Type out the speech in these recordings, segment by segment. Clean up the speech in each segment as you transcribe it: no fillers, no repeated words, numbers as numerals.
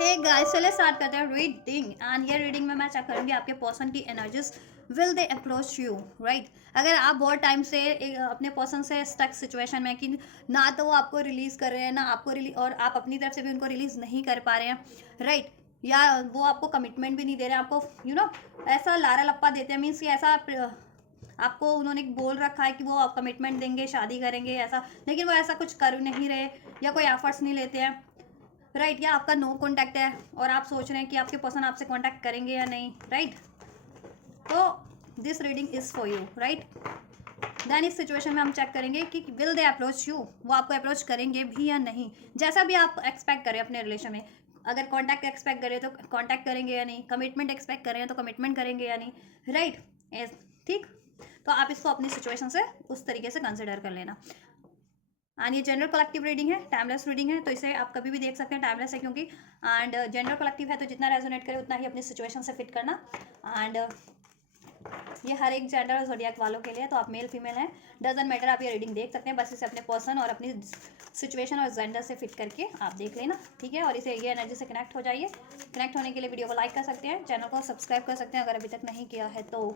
Hey guys, चलिए start करते हैं रीडिंग। एंड ये रीडिंग में मैं चेक करूंगी आपके पर्सन की energies. Will they approach you, right? अगर आप बहुत टाइम से अपने पर्सन से स्टक सिचुएशन में कि ना तो वो आपको रिलीज कर रहे हैं, ना आपको रिलीज, और आप अपनी तरफ से भी उनको रिलीज नहीं कर पा रहे हैं, राइट? या वो आपको कमिटमेंट भी नहीं दे रहे हैं, आपको ऐसा लारा लप्पा देते हैं, मीन्स कि ऐसा आपको उन्होंने बोल रखा है कि वो आप कमिटमेंट देंगे, शादी करेंगे ऐसा, लेकिन वो ऐसा कुछ कर नहीं रहे या कोई एफर्ट्स नहीं लेते हैं, राइट? या आपका नो कॉन्टैक्ट है और आप सोच रहे हैं कि आपके पर्सन आपसे कॉन्टैक्ट करेंगे या नहीं, राइट? तो this reading is for you, right? Then इस सिचुएशन में हम चेक करेंगे कि विल दे अप्रोच यू, वो आपको अप्रोच करेंगे भी या नहीं, जैसा भी आप एक्सपेक्ट करें अपने रिलेशन में। अगर कॉन्टैक्ट एक्सपेक्ट करें तो कॉन्टैक्ट करेंगे या नहीं, कमिटमेंट एक्सपेक्ट करें तो कमिटमेंट करेंगे या नहीं, राइट? ठीक। तो आप इसको अपनी सिचुएशन से उस तरीके से कंसिडर कर लेना। एंड ये जनरल कलेक्टिव रीडिंग है, टाइमलेस रीडिंग है, तो इसे आप कभी भी देख सकते हैं, टाइमलेस है क्योंकि। एंड जनरल कलेक्टिव है तो जितना रेजोनेट करे उतना ही अपनी सिचुएशन से फिट करना। एंड ये हर एक जेंडर और जोडियाक वालों के लिए, तो आप मेल फीमेल हैं डजंट मैटर, आप ये रीडिंग देख सकते हैं, बस इसे अपने पर्सन और अपनी सिचुएशन और जेंडर से फिट करके आप देख लेना, ठीक है? और इसे ये एनर्जी से कनेक्ट हो जाइए। कनेक्ट होने के लिए वीडियो को लाइक कर सकते हैं, चैनल को सब्सक्राइब कर सकते हैं अगर अभी तक नहीं किया है तो,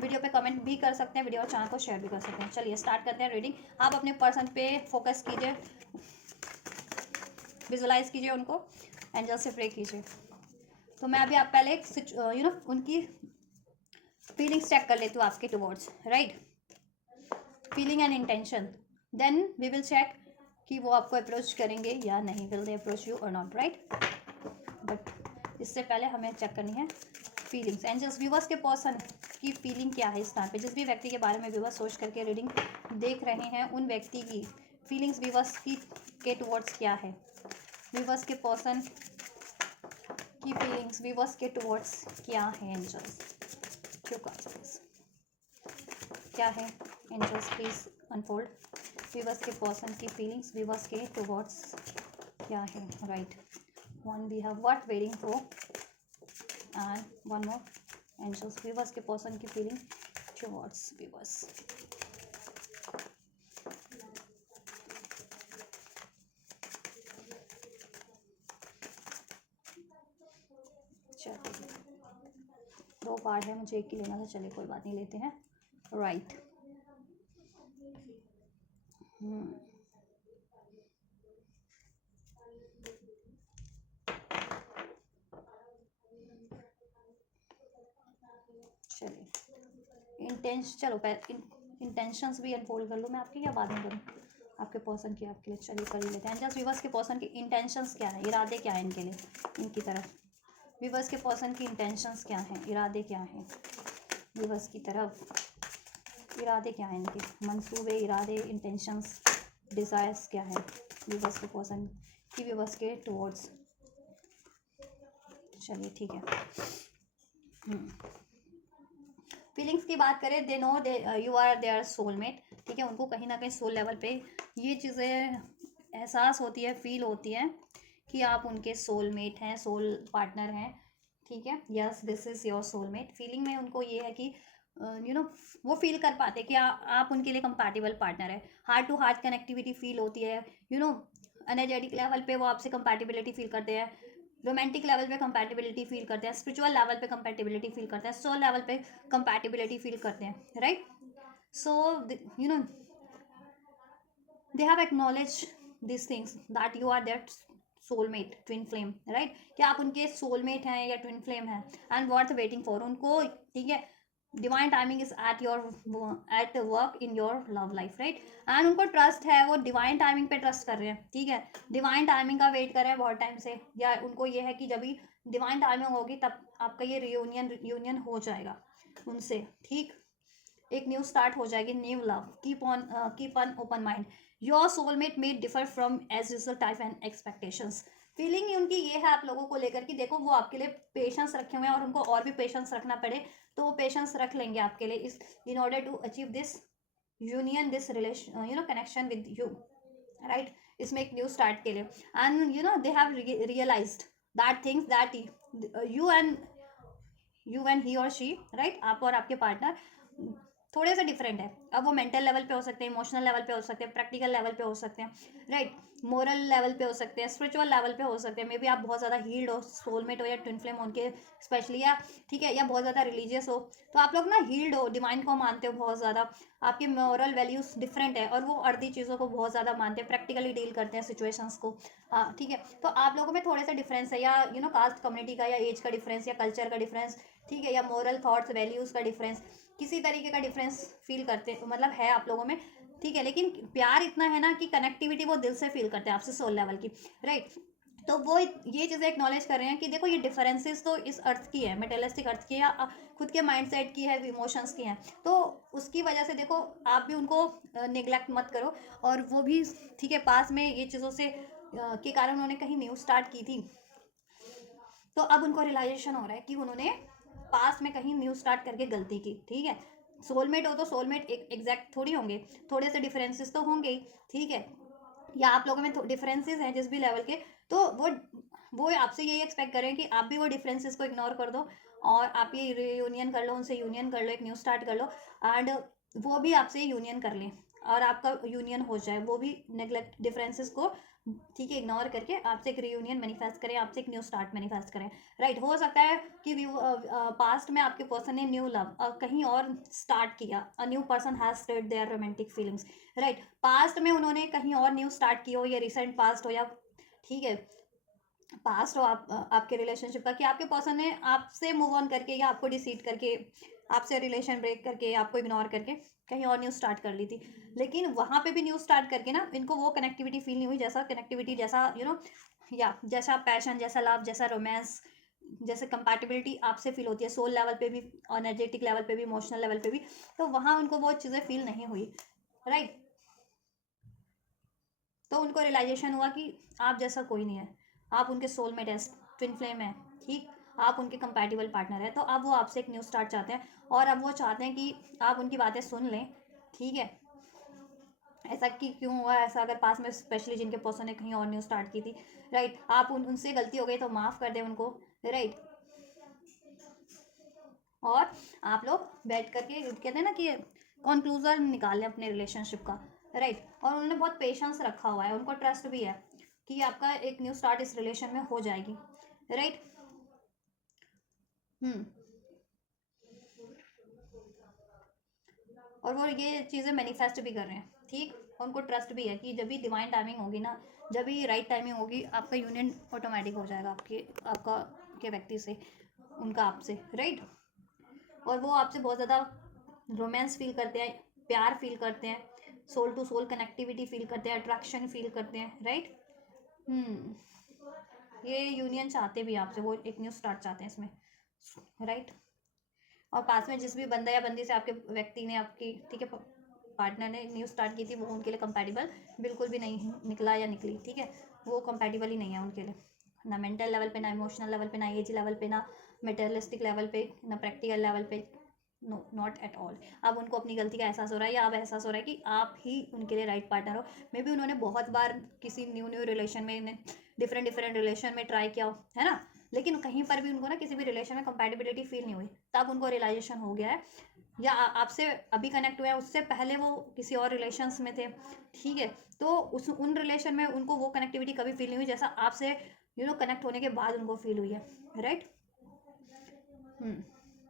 वीडियो पे कमेंट भी कर सकते हैं, वीडियो और चैनल को शेयर भी कर सकते हैं। चलिए स्टार्ट करते हैं रीडिंग। आप अपने पर्सन पे फोकस कीजिए, विजुलाइज कीजिए उनको, एंजल से प्रे कीजिए। तो मैं अभी आप पहले उनकी फीलिंग्स चेक कर लेती हूँ आपके towards, right? Feeling and intention, then we will check कि वो आपको अप्रोच करेंगे या नहीं, विल दे अप्रोच यू और नॉट, राइट? बट इससे पहले हमें चेक करनी है फीलिंग्स। एंजल्स, व्यूवर्स के पर्सन की फीलिंग क्या है इस टाइम पे, जिस भी व्यक्ति के बारे में व्यूवर्स सोच करके रीडिंग देख रहे हैं, उन व्यक्ति की फीलिंग्स व्यूवर्स की के टुवर्ड्स क्या है? व्यूवर्स के पर्सन की फीलिंग्स व्यूवर्स के टुवर्ड्स क्या है? एंजल्स क्या है? Angels please unfold. व्यूवर्स के पर्सन की फीलिंग्स व्यूवर्स के टुवर्ड्स क्या है, right? One we have what waiting for, and one more. Angels, viewers के पर्सन की फीलिंग टुवर्ड्स व्यूवर्स। चलिए, दो कार्ड है, मुझे एक ही लेना था, चलिए कोई बात नहीं, लेते हैं, राइट? चलिए चलो इंटेंशंस भी अनफोल्ड कर लूँ मैं आपकी, या बाद में करूँ? आपके पर्सन की आपके लिए, चलिए कर ही लेते हैं। जस्ट व्यूवर्स के पर्सन की इंटेंशंस क्या है, इरादे क्या है इनके लिए, इनकी तरफ? व्यूवर्स के पर्सन की इंटेंशंस क्या हैं, इरादे क्या हैं व्यूवर्स की तरफ? इरादे क्या हैं इनके, मंसूबे, इरादे, इंटेंशंस, डिज़ायर्स क्या है व्यूवर्स के पर्सन की, व्यूवर्स के टुवर्ड्स? चलिए ठीक है। फीलिंग्स की बात करें, they know they you are their soulmate, ठीक है? उनको कहीं ना कहीं सोल लेवल पे ये चीज़ें एहसास होती है, फील होती है कि आप उनके सोलमेट हैं, सोल पार्टनर हैं, ठीक है? Yes, this is your soulmate. Feeling में उनको ये है कि वो फील कर पाते कि आप उनके लिए कंपैटिबल पार्टनर है। Heart to heart connectivity feel होती है, एनर्जेटिक लेवल पे वो आपसे कंपैटिबिलिटी फील करते हैं, रोमांटिक लेवल पे कंपैटिबिलिटी फील करते हैं, स्पिरिचुअल लेवल पे कंपैटिबिलिटी फील करते हैं, सोल लेवल पे कंपैटिबिलिटी फील करते हैं, right? So they have acknowledged these things that you are their soulmate, twin flame, right? कि आप उनके soulmate हैं या twin flame हैं, and worth waiting for उनको, ठीक है? Divine timing is at work in your love life, right? And उनको ट्रस्ट है, वो डिवाइन टाइमिंग पे ट्रस्ट कर रहे हैं, ठीक है? डिवाइन टाइमिंग का वेट कर रहे हैं बहुत टाइम से, या उनको ये है कि जब भी डिवाइन टाइमिंग होगी तब आपका ये यूनियन हो जाएगा उनसे, ठीक? एक न्यू स्टार्ट हो जाएगी, new love. Keep on open mind. Your soulmate may differ from as usual type and expectations. Feeling उनकी ये है आप लोगों को लेकर कि देखो वो आपके लिए पेशेंस रखे हुए हैं, और उनको और भी पेशेंस रखना पड़े तो वो पेशेंस रख लेंगे आपके लिए, इस in order to achieve this union, this relation, connection with you, right? इसमें एक न्यू स्टार्ट के लिए, and they have realised that things that you and he और शी, राइट? आप और आपके पार्टनर, थोड़े से डिफरेंट है। अब वो मेंटल लेवल पे हो सकते हैं, इमोशनल लेवल पे हो सकते हैं, प्रैक्टिकल लेवल पे हो सकते हैं, राइट, मोरल लेवल पे हो सकते हैं, स्पिरिचुअल लेवल पे हो सकते हैं। मे बी आप बहुत ज़्यादा हील्ड हो, सोलमेट हो या ट्विन फ्लेम उनके स्पेशली, या ठीक है, या बहुत ज़्यादा रिलीजियस हो, तो आप लोग ना हील्ड हो, डिवाइन को मानते हो बहुत ज़्यादा, आपकी मॉरल वैल्यूज डिफरेंट है, और वो अर्दी चीज़ों को बहुत ज़्यादा मानते हैं, प्रैक्टिकली डील करते हैं सिचुएशंस को। हाँ ठीक है, तो आप लोगों में थोड़े से डिफरेंस है, या कास्ट कम्युनिटी का, या एज का डिफरेंस, या कल्चर का डिफरेंस, ठीक है, या मॉरल थॉट्स वैल्यूज़ का डिफरेंस, किसी तरीके का डिफरेंस फील करते मतलब है आप लोगों में, ठीक है। लेकिन प्यार इतना है ना कि कनेक्टिविटी वो दिल से फील करते हैं आपसे, सोल लेवल की, राइट। तो वो ये चीज़ें एक्नॉलेज कर रहे हैं कि देखो ये डिफरेंसेस तो इस अर्थ की है, मेटेलिस्टिक अर्थ की, या खुद के माइंडसेट की है, इमोशंस की हैं, तो उसकी वजह से देखो आप भी उनको निगलेक्ट मत करो। और वो भी ठीक है, पास में ये चीज़ों से के कारण उन्होंने कहीं न्यूज़ स्टार्ट की थी, तो अब उनको रियलाइजेशन हो रहा है कि उन्होंने पास्ट में कहीं न्यू स्टार्ट करके गलती की, ठीक है। सोलमेट हो तो सोलमेट एग्जैक्ट थोड़ी होंगे, थोड़े से डिफरेंसेस तो होंगे ही, ठीक है, या आप लोगों में डिफरेंसेस हैं जिस भी लेवल के, तो वो आपसे यही एक्सपेक्ट करें कि आप भी वो डिफरेंसेस को इग्नोर कर दो, और आप ये यूनियन कर लो, उनसे यूनियन कर लो, एक न्यू स्टार्ट कर लो, एंड वो भी आपसे यूनियन कर लें, और आपका यूनियन हो जाए, वो भी नेग्लेक्ट डिफरेंसेस को, ठीक है, इग्नोर करके आपसे एक रीयूनियन मैनिफेस्ट करें, आपसे एक न्यू स्टार्ट मैनिफेस्ट करें, राइट। हो सकता है कि पास्ट में आपके पर्सन ने न्यू लव कहीं और स्टार्ट किया, a new person has started their romantic feelings, right, past में उन्होंने कहीं और न्यू स्टार्ट किया हो, या रिसेंट पास्ट हो, या ठीक है पास्ट हो आपके रिलेशनशिप का, कि आपके पर्सन ने आपसे मूव ऑन करके, या आपको डिसीड करके, आपसे रिलेशन ब्रेक करके, आपको इग्नोर करके कहीं और न्यू स्टार्ट कर ली थी। लेकिन वहाँ पे भी न्यू स्टार्ट करके ना इनको वो कनेक्टिविटी फील नहीं हुई, जैसा कनेक्टिविटी, जैसा या जैसा पैशन, जैसा लव, जैसा रोमांस, जैसे कंपैटिबिलिटी आपसे फील होती है, सोल लेवल पे भी, एनर्जेटिक लेवल पे भी, इमोशनल लेवल पे भी, तो वहाँ उनको वो चीज़ें फील नहीं हुई, राइट। तो उनको रियलाइजेशन हुआ कि आप जैसा कोई नहीं है, आप उनके सोलमेट है, ट्विन फ्लेम है, ठीक, आप उनके कंपैटिबल पार्टनर है। तो अब वो आपसे एक न्यू स्टार्ट चाहते हैं, और अब वो चाहते हैं कि आप उनकी बातें सुन लें, ठीक है। ऐसा कि क्यों हुआ ऐसा, अगर पास में स्पेशली जिनके पर्सन ने कहीं और न्यू स्टार्ट की थी, राइट, आप उनसे गलती हो गई तो माफ़ कर दें उनको, राइट। और आप लोग बैठ करके कहते हैं ना कि कंक्लूजन निकालें अपने रिलेशनशिप का, राइट। और उन्होंने बहुत पेशेंस रखा हुआ है, उनको ट्रस्ट भी है कि आपका एक न्यू स्टार्ट इस रिलेशन में हो जाएगी, राइट। हम्म। और वो ये चीज़ें मैनिफेस्ट भी कर रहे हैं, ठीक, उनको ट्रस्ट भी है कि जब भी डिवाइन टाइमिंग होगी ना, जब भी राइट टाइमिंग होगी, आपका यूनियन ऑटोमेटिक हो जाएगा आपका के व्यक्ति से, उनका आपसे, राइट। और वो आपसे बहुत ज़्यादा रोमांस फील करते हैं, प्यार फील करते हैं, soul to soul connectivity feel करते हैं, अट्रैक्शन फील करते हैं, राइट। हम्म। ये यूनियन चाहते भी आपसे, वो एक न्यू स्टार्ट चाहते हैं इसमें, राइट। और पास में जिस भी बंदा या बंदी से आपके व्यक्ति ने, आपकी ठीक है पार्टनर ने न्यू स्टार्ट की थी, वो उनके लिए कंपैटिबल बिल्कुल भी नहीं निकला या निकली, ठीक है, वो कंपैटिबल ही नहीं है उनके लिए, ना मेंटल लेवल पे, ना इमोशनल लेवल पे, ना एज लेवल पे, ना मेटेरियलिस्टिक लेवल पे, ना प्रैक्टिकल लेवल पे, नो नॉट एट ऑल। अब उनको अपनी गलती का एहसास हो रहा है, या अब एहसास हो रहा है कि आप ही उनके लिए राइट पार्टनर हो। मे बी उन्होंने बहुत बार किसी न्यू न्यू रिलेशन में, डिफरेंट डिफरेंट रिलेशन में ट्राई किया हो, है ना, लेकिन कहीं पर भी उनको ना किसी भी रिलेशन में कंपैटिबिलिटी फील नहीं हुई, तब उनको रियलाइजेशन हो गया है, या आपसे अभी कनेक्ट हुआ है, उससे पहले वो किसी और रिलेशंस में थे, ठीक है, तो उन रिलेशन में उनको वो कनेक्टिविटी कभी फील नहीं हुई जैसा आपसे कनेक्ट होने के बाद उनको फील हुई है, राइट। हम्म।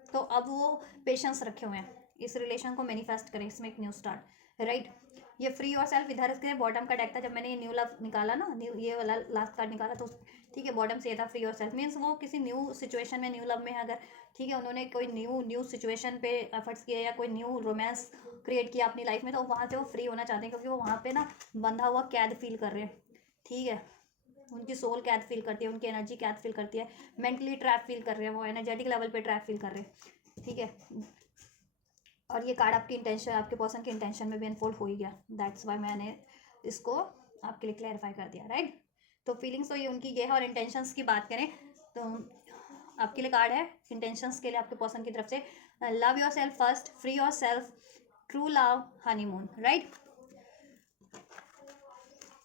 तो अब वो पेशेंस रखे हुए हैं, इस रिलेशन को मैनिफेस्ट करें, इसमें एक न्यू स्टार्ट, राइट। ये फ्री और सेल्फ इधर के बॉटम का डेक था, जब मैंने ये न्यू लव निकाला ना, न्यू ये वाला लास्ट कार्ड निकाला, तो ठीक है बॉटम से ये था फ्री और सेल्फ, मीन्स वो किसी न्यू सिचुएशन में, न्यू लव में अगर, ठीक है, उन्होंने कोई न्यू न्यू सिचुएशन पे एफर्ट्स किए, या कोई न्यू रोमांस क्रिएट किया अपनी लाइफ में, तो वहाँ से वो फ्री होना चाहते हैं, क्योंकि वो वहाँ पे ना बंधा हुआ कैद फील कर रहे हैं, ठीक है, उनकी सोल कैद फील करती है, उनकी एनर्जी कैद फील करती है, मेंटली ट्रैप फील कर रहे हैं, वो एनर्जेटिक लेवल पे ट्रैप फील कर रहे हैं, ठीक है। और ये कार्ड आपकी इंटेंशन, आपके पर्सन की इंटेंशन में भी अनफोल्ड हो ही गया, दैट्स वाई मैंने इसको आपके लिए क्लैरिफाई कर दिया, राइट। तो फीलिंग्स तो ये उनकी ये है, और इंटेंशंस की बात करें तो आपके लिए कार्ड है इंटेंशंस के लिए आपके पर्सन की तरफ से, love your self first, free your self, true love, honeymoon, right.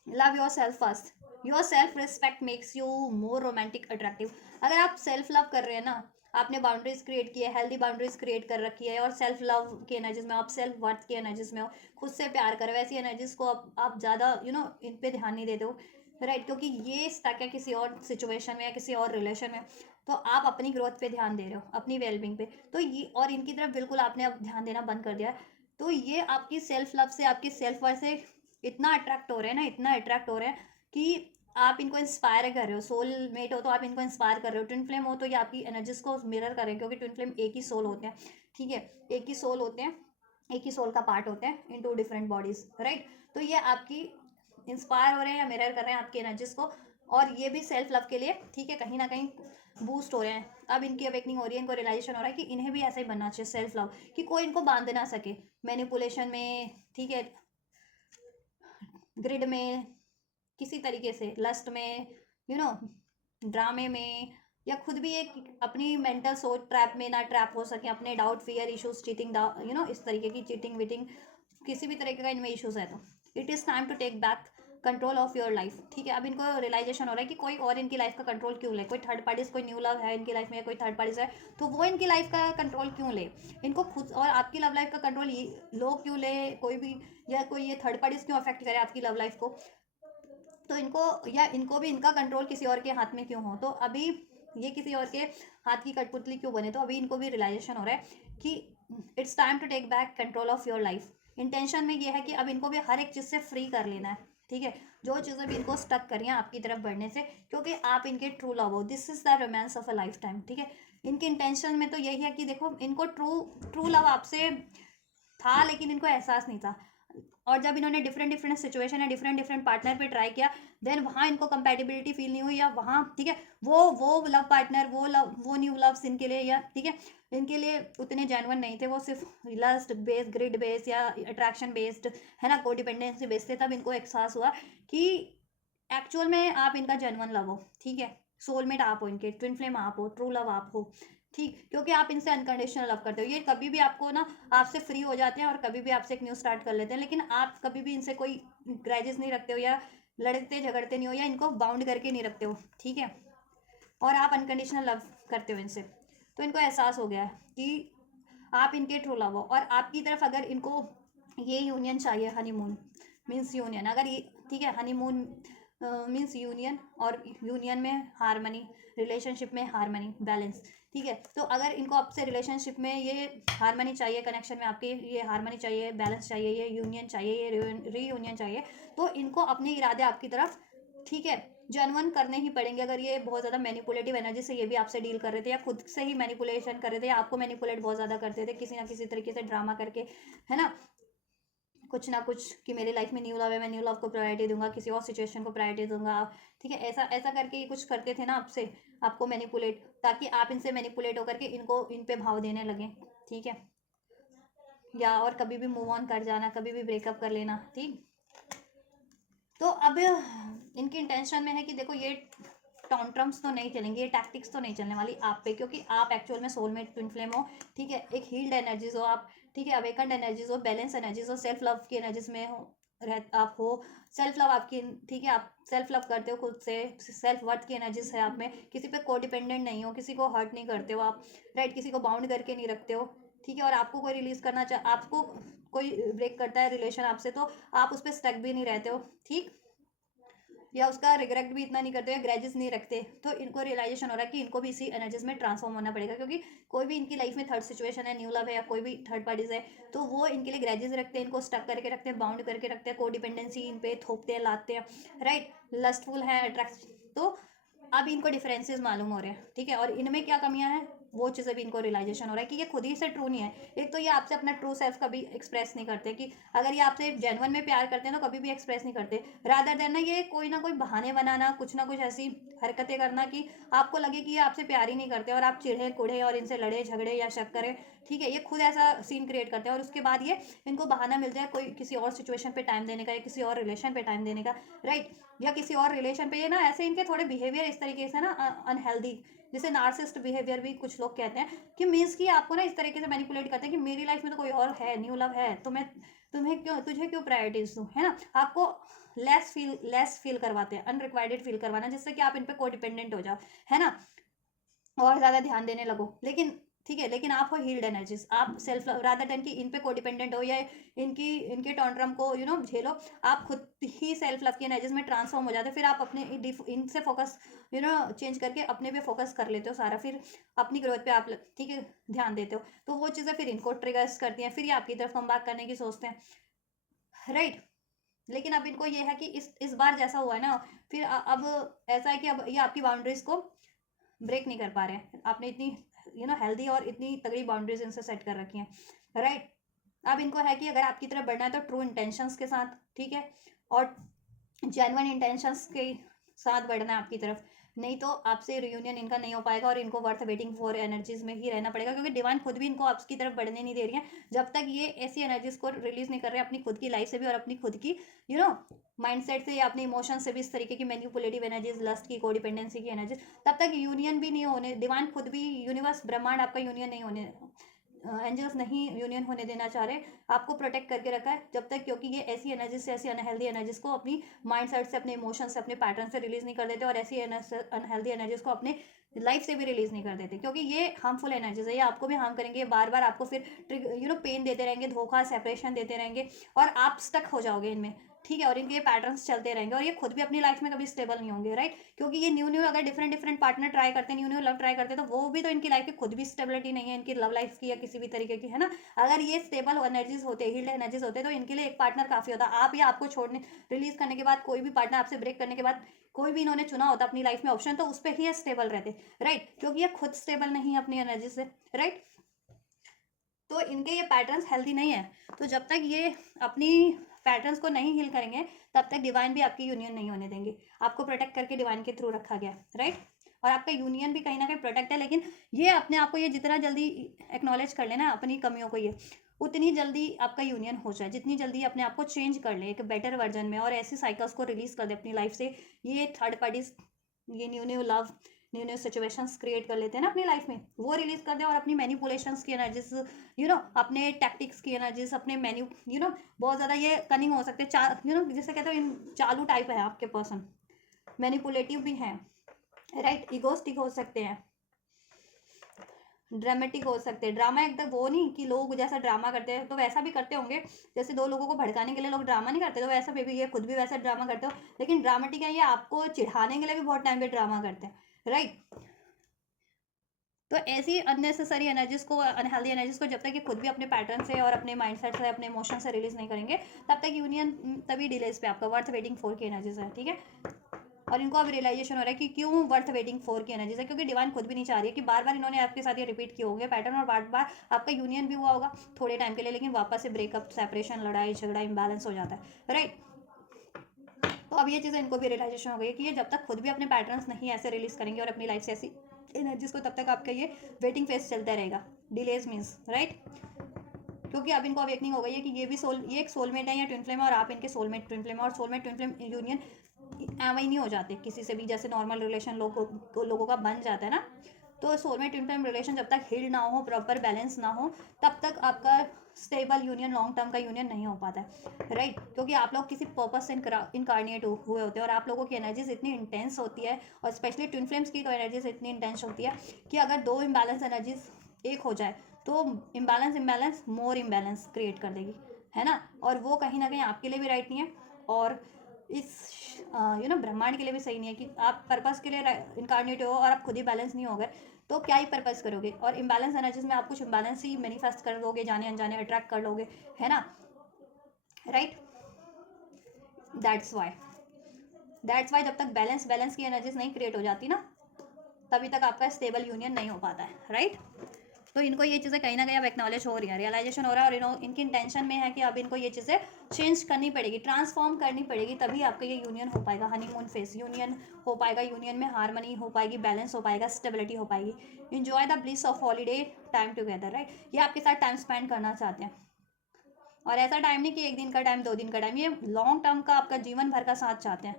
Love your self first, your self respect makes you more romantic attractive. अगर आप सेल्फ लव कर रहे हैं ना, आपने बाउंड्रीज क्रिएट की है, हेल्दी बाउंड्रीज क्रिएट कर रखी है, और सेल्फ लव की एनर्जीज में, आप सेल्फ वर्थ की एनर्जीज में हो, खुद से प्यार करो, वैसी एनर्जीज को आप ज़्यादा इन पे ध्यान नहीं देते हो, राइट? क्योंकि ये स्टक है किसी और सिचुएशन में या किसी और रिलेशन में, तो आप अपनी ग्रोथ पे ध्यान दे रहे हो, अपनी वेलबींग पे। तो ये, और इनकी तरफ बिल्कुल आपने अब ध्यान देना बंद कर दिया है। तो ये आपकी सेल्फ लव से, आपकी सेल्फ वर्थ से इतना अट्रैक्ट हो रहे हैं ना, इतना अट्रैक्ट हो रहे हैं कि आप इनको इंस्पायर कर रहे हो। सोल मेट हो तो आप इनको इंस्पायर कर रहे हो, ट्विन फ्लेम हो तो ये आपकी एनर्जीज को मिरर करें, क्योंकि ट्विन फ्लेम एक ही सोल होते हैं, ठीक है? एक ही सोल होते हैं, एक ही सोल का पार्ट होते हैं इन टू डिफरेंट बॉडीज, राइट? तो ये आपकी इंस्पायर हो रहे हैं या मिरर कर रहे हैं आपकी एनर्जीज को, और ये भी सेल्फ लव के लिए, ठीक है, कहीं ना कहीं बूस्ट हो रहे हैं। अब इनकी अवेकनिंग हो रही है, इनको रियलाइजेशन हो रहा है कि इन्हें भी ऐसा ही बनना चाहिए, सेल्फ लव, कि कोई इनको बांध ना सके मैनिपुलेशन में, ठीक है, ग्रिड में, किसी तरीके से लस्ट में, ड्रामे में, या खुद भी एक अपनी मेंटल सोच ट्रैप में ना ट्रैप हो सके, अपने डाउट, फियर, इश्यूज, चीटिंग, इस तरीके की चीटिंग विटिंग, किसी भी तरीके का इनमें इश्यूज है, तो it is time to take back control of your life, ठीक है? अब इनको रियलाइजेशन हो रहा है कि कोई और इनकी लाइफ का कंट्रोल क्यों ले, कोई थर्ड पार्टीज, कोई न्यू लव है इनकी लाइफ में, कोई थर्ड पार्टीज है, तो वो इनकी लाइफ का कंट्रोल क्यों ले, इनको खुद और आपकी लव लाइफ का कंट्रोल लोग क्यों ले, कोई भी, या कोई ये थर्ड पार्टीज क्यों अफेक्ट करे आपकी लव लाइफ को, तो इनको, या इनको भी इनका कंट्रोल किसी और के हाथ में क्यों हो, तो अभी ये किसी और के हाथ की कठपुतली क्यों बने, तो अभी इनको भी रियलाइजेशन हो रहा है कि it's time to take back control of your life. Intention में ये है कि अब इनको भी हर एक चीज़ से फ्री कर लेना है, ठीक है? जो चीज़ें भी इनको स्टक करी हैं आपकी तरफ बढ़ने से, क्योंकि आप इनके ट्रू लव हो, this is the romance of a life time, ठीक है? इनके इंटेंशन में तो यही है कि देखो, इनको ट्रू ट्रू लव आपसे था, लेकिन इनको एहसास नहीं था, और जब इन्होंने डिफरेंट डिफरेंट सिचुएशन या डिफरेंट डिफरेंट पार्टनर पे ट्राई किया, देन वहाँ इनको कंपैटिबिलिटी फील नहीं हुई, या वहाँ, ठीक है, वो लव पार्टनर, वो न्यू लव्स इनके लिए, या ठीक है, इनके लिए उतने जेन्युइन नहीं थे, वो सिर्फ लस्ट बेस्ड, ग्रिड बेस्ड या अट्रैक्शन बेस्ड, है ना, कोडिपेंडेंसी बेस्ड थे। तब इनको एहसास हुआ कि एक्चुअल में आप इनका जेन्युइन लव हो, ठीक है? सोलमेट आप हो, इनके ट्विन फ्लेम आप हो, ट्रू लव आप हो, ठीक, क्योंकि आप इनसे अनकंडीशनल लव करते हो। ये कभी भी आपको ना, आपसे फ्री हो जाते हैं और कभी भी आपसे एक न्यू स्टार्ट कर लेते हैं, लेकिन आप कभी भी इनसे कोई ग्रजेस नहीं रखते हो, या लड़ते झगड़ते नहीं हो, या इनको बाउंड करके नहीं रखते हो, ठीक है? और आप अनकंडीशनल लव करते हो इनसे। तो इनको एहसास हो गया है कि आप इनके ट्रू लव हो, और आपकी तरफ अगर इनको ये यूनियन चाहिए, हनीमून मीन्स यूनियन, अगर ये, ठीक है, हनीमून मीन्स यूनियन, और यूनियन में हारमनी, रिलेशनशिप में हारमनी, बैलेंस, ठीक है? तो अगर इनको आपसे रिलेशनशिप में ये हारमनी चाहिए, कनेक्शन में आपके ये हारमनी चाहिए, बैलेंस चाहिए, ये यूनियन चाहिए, ये रीयूनियन चाहिए, तो इनको अपने इरादे आपकी तरफ, ठीक है, जेन्युइन करने ही पड़ेंगे। अगर ये बहुत ज़्यादा मैनिपुलेटिव एनर्जी से ये भी आपसे डील कर रहे थे, या खुद से ही मैनिपुलेशन कर रहे थे, या आपको मैनिपुलेट बहुत ज़्यादा करते थे किसी ना किसी तरीके से ड्रामा करके, है ना, कुछ ना कुछ, कि मेरी लाइफ में न्यू लव है, मैं न्यू लव को प्रायोरिटी दूंगा, किसी और सिचुएशन को प्रायोरिटी दूंगा, ठीक है? ऐसा ऐसा करके ये कुछ करते थे ना आपसे, आपको मैनिपुलेट, ताकि आप इनसे मैनिपुलेट होकर के इनको इन पे भाव देने लगे, ठीक है? या और कभी भी मूव ऑन कर जाना, कभी भी ब्रेकअप कर लेना, ठीक? तो अब इनकी इंटेंशन में है कि देखो, ये टॉन्ट्रम्स तो नहीं चलेंगे, ये टैक्टिक्स तो नहीं चलने वाली आप पे, क्योंकि आप एक्चुअल में सोलमेट ट्विन फ्लेम हो, ठीक है? एक हील्ड एनर्जीज हो आप, ठीक है, अवेकन्ड एनर्जीज हो, बैलेंस एनर्जीज हो, सेल्फ लव की एनर्जीज में हो, आप हो, सेल्फ लव आपकी, ठीक है, आप सेल्फ लव करते हो खुद से, सेल्फ वर्थ की एनर्जीज है आप में, किसी पे कोडिपेंडेंट नहीं हो, किसी को हर्ट नहीं करते हो आप, राइट? किसी को बाउंड करके नहीं रखते हो, ठीक है? और आपको कोई रिलीज करना आपको कोई ब्रेक करता है रिलेशन आपसे, तो आप उस पर स्टक भी नहीं रहते हो, ठीक? या उसका रिग्रेट भी इतना नहीं करते, या ग्रेजेस नहीं रखते। तो इनको रियलाइजेशन हो रहा है कि इनको भी इसी एनर्जीज में ट्रांसफॉर्म होना पड़ेगा, क्योंकि कोई भी इनकी लाइफ में थर्ड सिचुएशन है, न्यू लव है, या कोई भी थर्ड पार्टीज है, तो वो इनके लिए ग्रेजेस रखते हैं, इनको स्टक करके रखते हैं, बाउंड करके रखते हैं, कोडिपेंडेंसी इन पे थोपते हैं, लाते हैं, राइट? लस्टफुल है, अट्रैक्ट, तो अब इनको डिफरेंसेस मालूम हो रहे हैं, ठीक है? और इनमें क्या कमियां हैं, वो चीज़ें भी इनको रियलाइजेशन हो रहा है कि ये खुद ही से ट्रू नहीं है। एक तो ये आपसे अपना ट्रू सेल्फ कभी एक्सप्रेस नहीं करते, कि अगर ये आपसे जेन्युइन में प्यार करते हैं ना, कभी भी एक्सप्रेस नहीं करते, रादर देन ना कोई बहाने बनाना, कुछ ना कुछ ऐसी हरकतें करना कि आपको लगे कि ये आपसे प्यार ही नहीं करते, और आप चिढ़े कुढ़े और इनसे लड़े झगड़े या शक करें, ठीक है? ये खुद ऐसा सीन क्रिएट करते हैं, और उसके बाद ये इनको बहाना मिल जाए कोई किसी और सिचुएशन पे टाइम देने का, या किसी और रिलेशन पे टाइम देने का, राइट? या किसी और रिलेशन पे, ये ना ऐसे इनके थोड़े बिहेवियर इस तरीके से ना अनहेल्दी, जैसे नार्सिस्ट बिहेवियर भी कुछ कुछ लोग कहते हैं कि मीन्स कि आपको ना इस तरीके से मैनिपुलेट करते हैं कि मेरी लाइफ में तो कोई और है, न्यू लव है, तो मैं तुझे क्यों प्रायोरिटीज दूँ, है ना। आपको लेस फील करवाते हैं, अनरिक्वायर्ड फील करवाना, जिससे कि आप इन पे को डिपेंडेंट हो जाओ, है ना, और ज़्यादा ध्यान देने लगो। लेकिन ठीक है, लेकिन आप हो हील्ड एनर्जीज, आप सेल्फ रादर देन कि इन पे को डिपेंडेंट हो या इनके टॉन्ट्रम को झेलो, आप खुद ही सेल्फ लव की एनर्जीज में ट्रांसफॉर्म हो जाते हो। फिर आप अपने इनसे फोकस चेंज करके अपने पे फोकस कर लेते हो सारा, फिर अपनी ग्रोथ पे आप ठीक है ध्यान देते हो। तो वो चीज़ें फिर इनको ट्रिगर्स करती हैं, फिर ये आपकी तरफ कम बैक करने की सोचते हैं, राइट। लेकिन अब इनको ये है कि इस बार जैसा हुआ है ना, फिर अब ऐसा है कि अब ये आपकी बाउंड्रीज को ब्रेक नहीं कर पा रहे हैं। आपने इतनी हेल्दी और इतनी तगड़ी बाउंड्रीज इनसे सेट कर रखी हैं, राइट। अब इनको है कि अगर आपकी तरफ बढ़ना है तो ट्रू इंटेंशंस के साथ, ठीक है, और जेन्युइन इंटेंशंस के साथ बढ़ना है आपकी तरफ। नहीं तो आपसे रियूनियन इनका नहीं हो पाएगा और इनको वर्थ वेटिंग फॉर एनर्जीज में ही रहना पड़ेगा, क्योंकि डिवाइन खुद भी इनको आपकी तरफ बढ़ने नहीं दे रही है जब तक ये ऐसी एनर्जीज को रिलीज नहीं कर रहे अपनी खुद की लाइफ से भी और अपनी खुद की माइंडसेट से या अपने इमोशन से भी, इस तरीके की मैनिपुलेटिव एनर्जीज, लस्ट की, कोडिपेंडेंसी की एनर्जीज, तब तक यूनियन भी नहीं होने, डिवाइन खुद भी, यूनिवर्स ब्रह्मांड आपका यूनियन नहीं होने, एंजल्स नहीं यूनियन होने देना चाह रहे, आपको प्रोटेक्ट करके रखा है जब तक, क्योंकि ये ऐसी एनर्जी से, ऐसी अनहेल्दी एनर्जीज को अपनी माइंड सेट से, अपने इमोशन से, अपने पैटर्न से रिलीज नहीं कर देते, और ऐसी अनहेल्दी एनर्जीज को अपने लाइफ से भी रिलीज नहीं कर देते, क्योंकि ये हार्मफुल एनर्जीज है, ये आपको भी हार्म करेंगे, बार बार आपको फिर पेन देते रहेंगे, धोखा, सेपरेशन देते रहेंगे, और आप स्टक हो जाओगे इनमें, ठीक है, और इनके ये पैटर्न्स चलते रहेंगे, और ये खुद भी अपनी लाइफ में कभी स्टेबल नहीं होंगे, राइट। क्योंकि ये न्यू अगर डिफरेंट पार्टनर ट्राई करते हैं, न्यू लव ट्राई करते हैं, तो वो भी तो इनकी लाइफ की खुद भी स्टेबिलिटी नहीं है, इनकी लव लाइफ की या किसी भी तरीके की, है ना। अगर ये स्टेबल एनर्जीज होते, हील्ड एनर्जीज होते, तो इनके लिए एक पार्टनर काफी होता। आप या आपको छोड़ने, रिलीज करने के बाद, कोई भी पार्टनर आपसे ब्रेक करने के बाद कोई भी इन्होंने चुना होता अपनी लाइफ में ऑप्शन, तो उस पर ही स्टेबल रहते, राइट, क्योंकि ये खुद स्टेबल नहीं है अपनी एनर्जी से, राइट। तो इनके ये पैटर्न्स हेल्दी नहीं है, तो जब तक ये अपनी पैटर्न्स को नहीं हील करेंगे तब तक डिवाइन भी आपकी यूनियन नहीं होने देंगे। आपको प्रोटेक्ट करके डिवाइन के थ्रू रखा गया, राइट, और आपका यूनियन भी कहीं ना कहीं प्रोटेक्ट है, लेकिन ये अपने आप को ये जितना जल्दी एक्नॉलेज कर लेना अपनी कमियों को, ये उतनी जल्दी आपका यूनियन हो जाए, जितनी जल्दी अपने आप को चेंज कर ले एक बेटर वर्जन में, और ऐसी साइकिल्स को रिलीज कर दे अपनी लाइफ से। ये थर्ड पार्टीज, ये new love, new situations create कर लेते हैं ना अपनी लाइफ में, वो रिलीज कर दे, और अपनी मैनिपुलेशंस की एनर्जीज, अपने टैक्टिक्स की एनर्जीज, अपने बहुत ज़्यादा ये कनिंग हो सकते हैं, जिसे कहते हैं चालू टाइप है आपके पर्सन, मैनिपुलेटिव भी हैं, राइट, इगोस्टिक हो सकते हैं, ड्रामेटिक हो सकते हैं। ड्रामा एकदम वो नहीं कि लोग जैसा ड्रामा करते हैं तो वैसा भी करते होंगे, जैसे दो लोगों को भड़काने के लिए लोग ड्रामा नहीं करते, तो वैसा भी ये खुद भी वैसा ड्रामा करते हो, लेकिन ड्रामेटिक है ये आपको चिढ़ाने के लिए भी बहुत टाइम पे ड्रामा करते हैं, राइट। तो ऐसी अननेसेसरी एनर्जीज को, अनहेल्दी एनर्जीज को जब तक ये खुद भी अपने पैटर्न से और अपने माइंडसेट से, अपने इमोशन से रिलीज नहीं करेंगे, तब तक यूनियन तभी डिलेज पे आपका वर्थ वेटिंग फॉर की एनर्जीज है, ठीक है। और इनको अब रियलाइजेशन हो रहा है कि क्यों वर्थ वेटिंग फॉर की एनर्जीज है, क्योंकि डिवाइन खुद भी नहीं चाह रही है कि बार बार इन्होंने आपके साथ ये रिपीट किए होंगे पैटर्न, और बार बार आपका यूनियन भी हुआ होगा थोड़े टाइम के लिए, लेकिन वापस से ब्रेकअप, सेपरेशन, लड़ाई झगड़ा, इम्बैलेंस हो जाता है, राइट। तो अब ये चीज़ें इनको भी रियलाइजेशन हो गई है कि ये जब तक खुद भी अपने पैटर्न्स नहीं ऐसे रिलीज करेंगे और अपनी लाइफ से ऐसी एनर्जीज को, तब तक आपका ये वेटिंग फेज चलता रहेगा, डिलेज मीन्स, राइट। क्योंकि अब इनको अवेकनिंग हो गई है कि ये एक सोलमेट है या ट्विन फ्लेम है, और आप इनके सोलमेट ट्विन फ्लेम, और सोलमेट ट्विन फ्लेम यूनियन एवं ही नहीं हो जाते किसी से भी, जैसे नॉर्मल रिलेशन लोगों का बन जाता है ना। तो सोलमेट ट्विन फ्लेम रिलेशन जब तक हील्ड ना हो, प्रॉपर बैलेंस ना हो, तब तक आपका स्टेबल यूनियन, लॉन्ग टर्म का यूनियन नहीं हो पाता है, राइट। क्योंकि आप लोग किसी पर्पस से इनकारनेट हुए होते हैं, और आप लोगों की एनर्जीज इतनी इंटेंस होती है, और स्पेशली ट्विन फ्लेम्स की तो एनर्जीज इतनी इंटेंस होती है कि अगर दो इम्बैलेंस एनर्जीज एक हो जाए तो इम्बैलेंस मोर इम्बैलेंस क्रिएट कर देगी, है ना। और वो कहीं ना कहीं आपके लिए भी राइट नहीं है, और इस ब्रह्मांड के लिए भी सही नहीं है कि आप पर्पस के लिए इनकारनेट हो और आप खुद ही बैलेंस नहीं हो गए, तो क्या ही पर्पस करोगे। और इम्बैलेंस एनर्जीज में आप कुछ इम्बैलेंस ही मैनिफेस्ट कर लोगे, जाने अनजाने अट्रैक्ट कर लोगे, है ना, राइट। दैट्स वाई जब तक बैलेंस की एनर्जीज नहीं क्रिएट हो जाती ना, तभी तक आपका स्टेबल यूनियन नहीं हो पाता है, राइट। तो इनको ये चीज़ें कहीं ना कहीं अब एक्नॉलेज हो रही है, रियलाइजेशन हो रहा है, और इनकी इंटेंशन में है कि अब इनको ये चीज़ें चेंज करनी पड़ेगी, ट्रांसफॉर्म करनी पड़ेगी, तभी आपका ये यूनियन हो पाएगा, हनीमून फेज यूनियन हो पाएगा, यूनियन में हार्मनी हो पाएगी, बैलेंस हो पाएगा, स्टेबिलिटी हो पाएगी। Enjoy the bliss of holiday time together, right. ये आपके साथ टाइम स्पेंड करना चाहते हैं, और ऐसा टाइम नहीं कि एक दिन का टाइम, 2 दिन का टाइम, ये लॉन्ग टर्म का आपका जीवन भर का साथ चाहते हैं,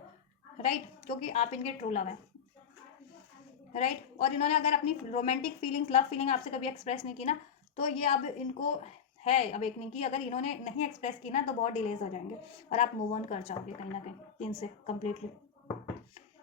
राइट, क्योंकि आप इनके ट्रू लव है। राइट। और इन्होंने अगर अपनी रोमांटिक फीलिंग्स, लव फीलिंग आपसे कभी एक्सप्रेस नहीं की ना, तो ये अब इनको है अवेकनिंग की, अगर इन्होंने नहीं एक्सप्रेस की ना तो बहुत डिलेज हो जाएंगे और आप मूव ऑन कर जाओगे कहीं ना कहीं इनसे कम्प्लीटली,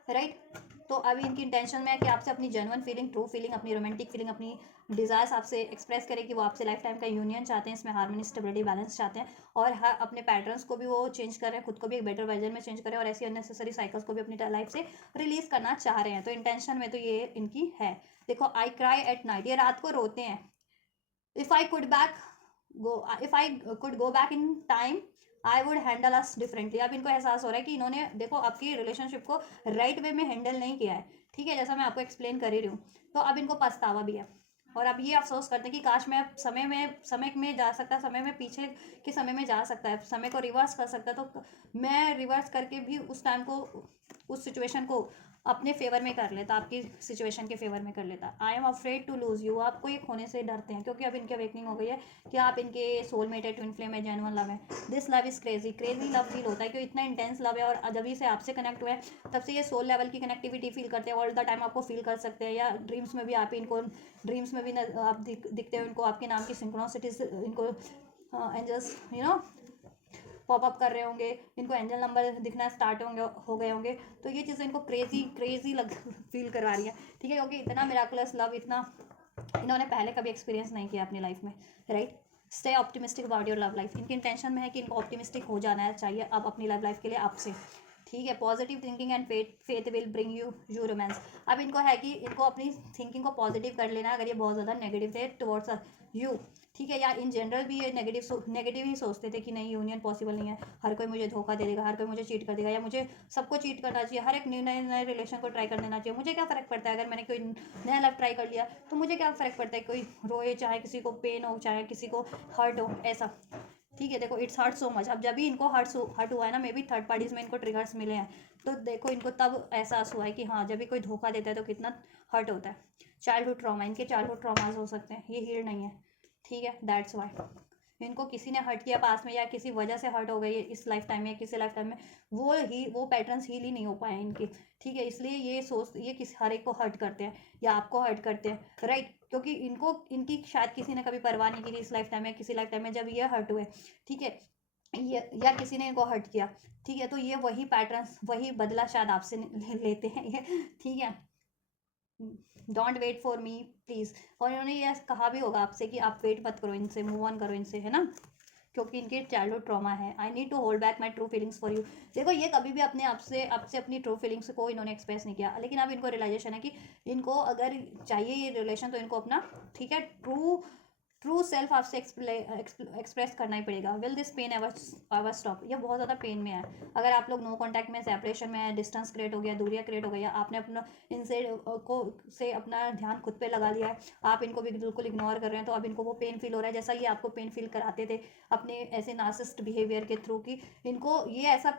राइट। तो अभी इनकी इंटेंशन में है कि आपसे अपनी जेन्युइन फीलिंग, ट्रू फीलिंग, अपनी रोमांटिक फीलिंग, अपनी डिज़ायर्स आपसे एक्सप्रेस करें कि वो आपसे लाइफ टाइम का यूनियन चाहते हैं, इसमें हार्मनी, स्टेबिलिटी, बैलेंस चाहते हैं, और अपने पैटर्न्स को भी वो चेंज कर रहे हैं, खुद को भी एक बेटर वर्जन में चेंज करें, और ऐसी अननेसेसरी साइकिल्स को भी अपनी लाइफ से रिलीज करना चाह रहे हैं। तो इंटेंशन में तो ये इनकी है। देखो, आई क्राई एट नाइट, ये रात को रोते हैं। If I could go back in time I would handle us differently. अब इनको एहसास हो रहा है कि इन्होंने देखो आपकी रिलेशनशिप को राइट वे में हैंडल नहीं किया है, ठीक है, जैसा मैं आपको एक्सप्लेन कर ही रही हूँ। तो अब इनको पछतावा भी है, और अब ये अफसोस करते हैं कि काश मैं समय में जा सकता, समय में पीछे के समय में जा सकता है, समय को रिवर्स कर सकता, तो मैं रिवर्स करके भी उस टाइम को, उस सिचुएशन को अपने फेवर में कर लेता, आपकी सिचुएशन के फेवर में कर लेता। I am afraid to lose you, आपको ये खोने से डरते हैं, क्योंकि अब इनकी अवेकनिंग हो गई है कि आप इनके सोलमेट है, ट्विन फ्लेम है, जेन्युइन लव है। This love is crazy, crazy love feel होता है, क्योंकि इतना इंटेंस लव है, और जब से आपसे कनेक्ट हुए हैं तब से ये सोल लेवल की कनेक्टिविटी फील करते हैं, ऑल द टाइम आपको फील कर सकते हैं, या ड्रीम्स में भी आप इनको, ड्रीम्स में भी आप दिखते हो इनको, आपके नाम की सिंक्रोनिसिटीज इनको एंजल्स पॉपअप कर रहे होंगे, इनको एंजल नंबर दिखना स्टार्ट हो गए होंगे। तो ये चीज़ें इनको क्रेजी क्रेजी फील करवा रही है, ठीक है, क्योंकि इतना मिराकुलस लव, इतना इन्होंने पहले कभी एक्सपीरियंस नहीं किया अपनी लाइफ में, right. Stay optimistic about your love life, इनकी इंटेंशन में है कि इनको ऑप्टिमिस्टिक हो जाना चाहिए अब अपनी लव लाइफ के लिए आपसे, ठीक है। Positive thinking and faith will bring you romance. अब इनको है कि इनको अपनी थिंकिंग को पॉजिटिव कर लेना, अगर ये बहुत ज़्यादा नेगेटिव थे टुवर्ड्स यू, ठीक है, या इन जनरल भी ये नेगेटिव ही सोचते थे कि नहीं यूनियन पॉसिबल नहीं है, हर कोई मुझे धोखा दे देगा, हर कोई मुझे चीट कर देगा, या मुझे सबको चीट करना चाहिए, हर एक नए नए रिलेशन को ट्राई कर देना चाहिए, मुझे क्या फ़र्क पड़ता है अगर मैंने कोई नया लव ट्राई कर लिया, तो मुझे क्या फ़र्क पड़ता है कोई रोए, चाहे किसी को पेन हो, चाहे किसी को हर्ट हो, ऐसा, ठीक है। देखो, इट्स हर्ट सो मच, अब जब भी इनको हर्ट हुआ है ना, मे बी थर्ड पार्टीज में इनको ट्रिगर्स मिले हैं, तो देखो इनको तब एहसास हुआ है कि हाँ, जब भी कोई धोखा देता है तो कितना हर्ट होता है। चाइल्डहुड ट्रॉमा, इनके चाइल्डहुड ट्रॉमाज हो सकते हैं, ये हील नहीं है, ठीक है, दैट्स वाई इनको किसी ने हर्ट किया पास में, या किसी वजह से हर्ट हो गई इस लाइफ टाइम में, किसी लाइफ टाइम में वो पैटर्न्स हील ही नहीं हो पाए इनके, ठीक है। इसलिए ये किसी हर एक को हर्ट करते हैं, या आपको हर्ट करते हैं, राइट, क्योंकि इनकी शायद किसी ने कभी परवाह नहीं की थी इस लाइफ टाइम में, किसी लाइफ टाइम में जब ये हर्ट हुए, ठीक है, ये या किसी ने इनको हर्ट किया, ठीक है, तो ये वही पैटर्न्स, वही बदला शायद आपसे लेते हैं ये, ठीक है। Don't wait for me please, और इन्होंने ये कहा भी होगा आपसे कि आप वेट मत करो इनसे, मूव ऑन करो इनसे, है ना, क्योंकि इनके चाइल्डहुड ट्रॉमा है। I need to hold back my true feelings for you. देखो, ये कभी भी अपने आपसे अपनी ट्रू फीलिंग्स को इन्होंने एक्सप्रेस नहीं किया, लेकिन अब इनको रियलाइजेशन है कि इनको अगर चाहिए ये रिलेशन, तो इनको अपना, ठीक है, ट्रू सेल्फ आपसे एक्सप्रेस करना ही पड़ेगा। Will this pain ever stop, ये बहुत ज़्यादा पेन में है, अगर आप लोग नो कॉन्टैक्ट में, सेपरेशन में है, डिस्टेंस क्रिएट हो गया, दूरियाँ क्रिएट हो गई, या आपने अपना इनसे से अपना ध्यान खुद पे लगा लिया है, आप इनको भी बिल्कुल इग्नोर कर रहे हैं, तो अब इनको वो पेन फील हो रहा है, जैसा ये आपको पेन फील कराते थे अपने ऐसे नार्सिसिस्ट बिहेवियर के थ्रू, कि इनको ये ऐसा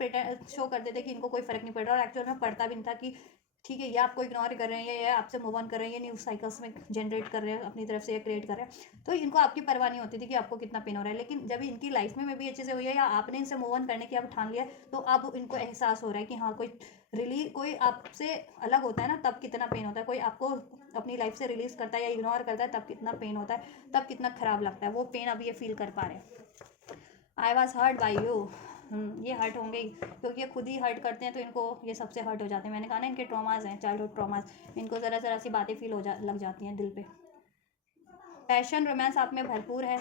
शो करते थे कि इनको कोई फर्क नहीं पड़ रहा, और एक्चुअल में पड़ता भी नहीं था, कि ठीक है, ये आपको इग्नोर कर रहे हैं, ये आपसे मूव ऑन कर रहे हैं, ये न्यू साइकिल्स में जनरेट कर रहे हैं अपनी तरफ से, ये क्रिएट कर रहे हैं, तो इनको आपकी परवाह नहीं होती थी कि आपको कितना पेन हो रहा है। लेकिन जब इनकी लाइफ में भी ये चीज़ें हुई है, या आपने इनसे मूव ऑन करने की अब ठान लिया, तो अब इनको एहसास हो रहा है कि हाँ, कोई आपसे अलग होता है ना, तब कितना पेन होता है, कोई आपको अपनी लाइफ से रिलीज करता है या इग्नोर करता है, तब कितना पेन होता है, तब कितना खराब लगता है, वो पेन अब ये फील कर पा रहे हैं। I was hurt by you, ये हर्ट होंगे ही, क्योंकि ये खुद ही हर्ट करते हैं, तो इनको ये सबसे हर्ट हो जाते हैं। मैंने कहा ना, इनके ट्रॉमाज हैं, चाइल्डहुड ट्रॉमाज, इनको ज़रा ज़रा सी बातें फील लग जाती हैं दिल पे। पैशन रोमांस आप में भरपूर है,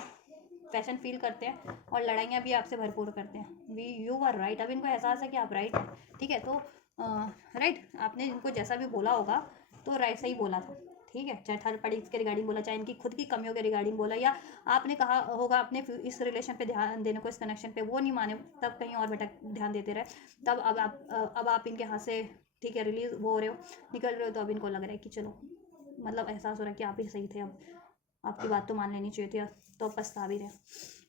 पैशन फील करते हैं, और लड़ाइयाँ भी आपसे भरपूर करते हैं। यू आर राइट, अब इनको एहसास है कि आप राइट हैं, ठीक है। तो राइट, आपने इनको जैसा भी बोला होगा, तो राइट सही बोला था, ठीक है, चाहे थर्ड पार्टी के रिगार्डिंग बोला, चाहे इनकी खुद की कमियों के रिगार्डिंग बोला, या आपने कहा होगा अपने इस रिलेशन पे ध्यान देने को, इस कनेक्शन पे, वो नहीं माने, तब कहीं और भटक ध्यान देते रहे, तब अब आप इनके हाथ से, ठीक है, रिलीज वो हो रहे हो, निकल रहे हो, तो अब इनको लग रहा है कि चलो, मतलब एहसास हो रहा है कि आप ही सही थे, अब आपकी बात तो मान लेनी चाहिए थी, तो पछता भी रहे,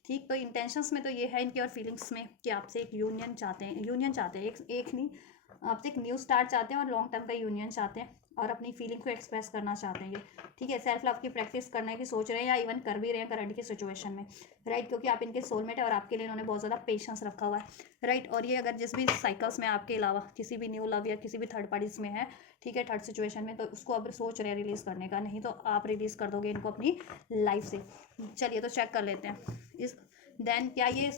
ठीक। तो इंटेंशंस में तो ये है इनकी, और फीलिंग्स में कि आपसे एक यूनियन चाहते हैं, एक नहीं, आपसे एक न्यू स्टार्ट चाहते हैं, और लॉन्ग टर्म का यूनियन चाहते हैं, और अपनी फीलिंग को एक्सप्रेस करना चाहते हैं ये, ठीक है। सेल्फ लव की प्रैक्टिस करने की सोच रहे हैं या इवन कर भी रहे हैं करंट की सिचुएशन में, राइट, क्योंकि आप इनके सोलमेट है और आपके लिए इन्होंने बहुत ज़्यादा पेशेंस रखा हुआ है, राइट। और ये अगर जिस भी साइकिल्स में आपके अलावा किसी भी न्यू लव या किसी भी थर्ड पार्टीज में है, ठीक है, थर्ड सिचुएशन में, तो उसको अब सोच रहे हैं रिलीज़ करने का, नहीं तो आप रिलीज़ कर दोगे इनको अपनी लाइफ से। चलिए तो चेक कर लेते हैं इस देन क्या ये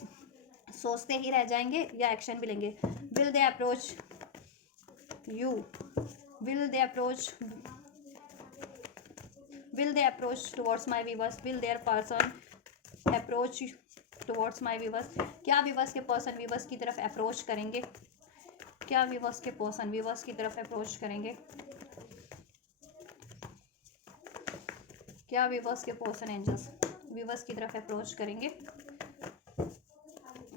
सोचते ही रह जाएंगे या एक्शन भी लेंगे। Will they approach you, will they approach towards my viewers, will their person approach towards my viewers, क्या viewers के person viewers की तरफ अप्रोच करेंगे, क्या viewers के person viewers की तरफ अप्रोच करेंगे, क्या viewers के person angels viewers की तरफ अप्रोच करेंगे।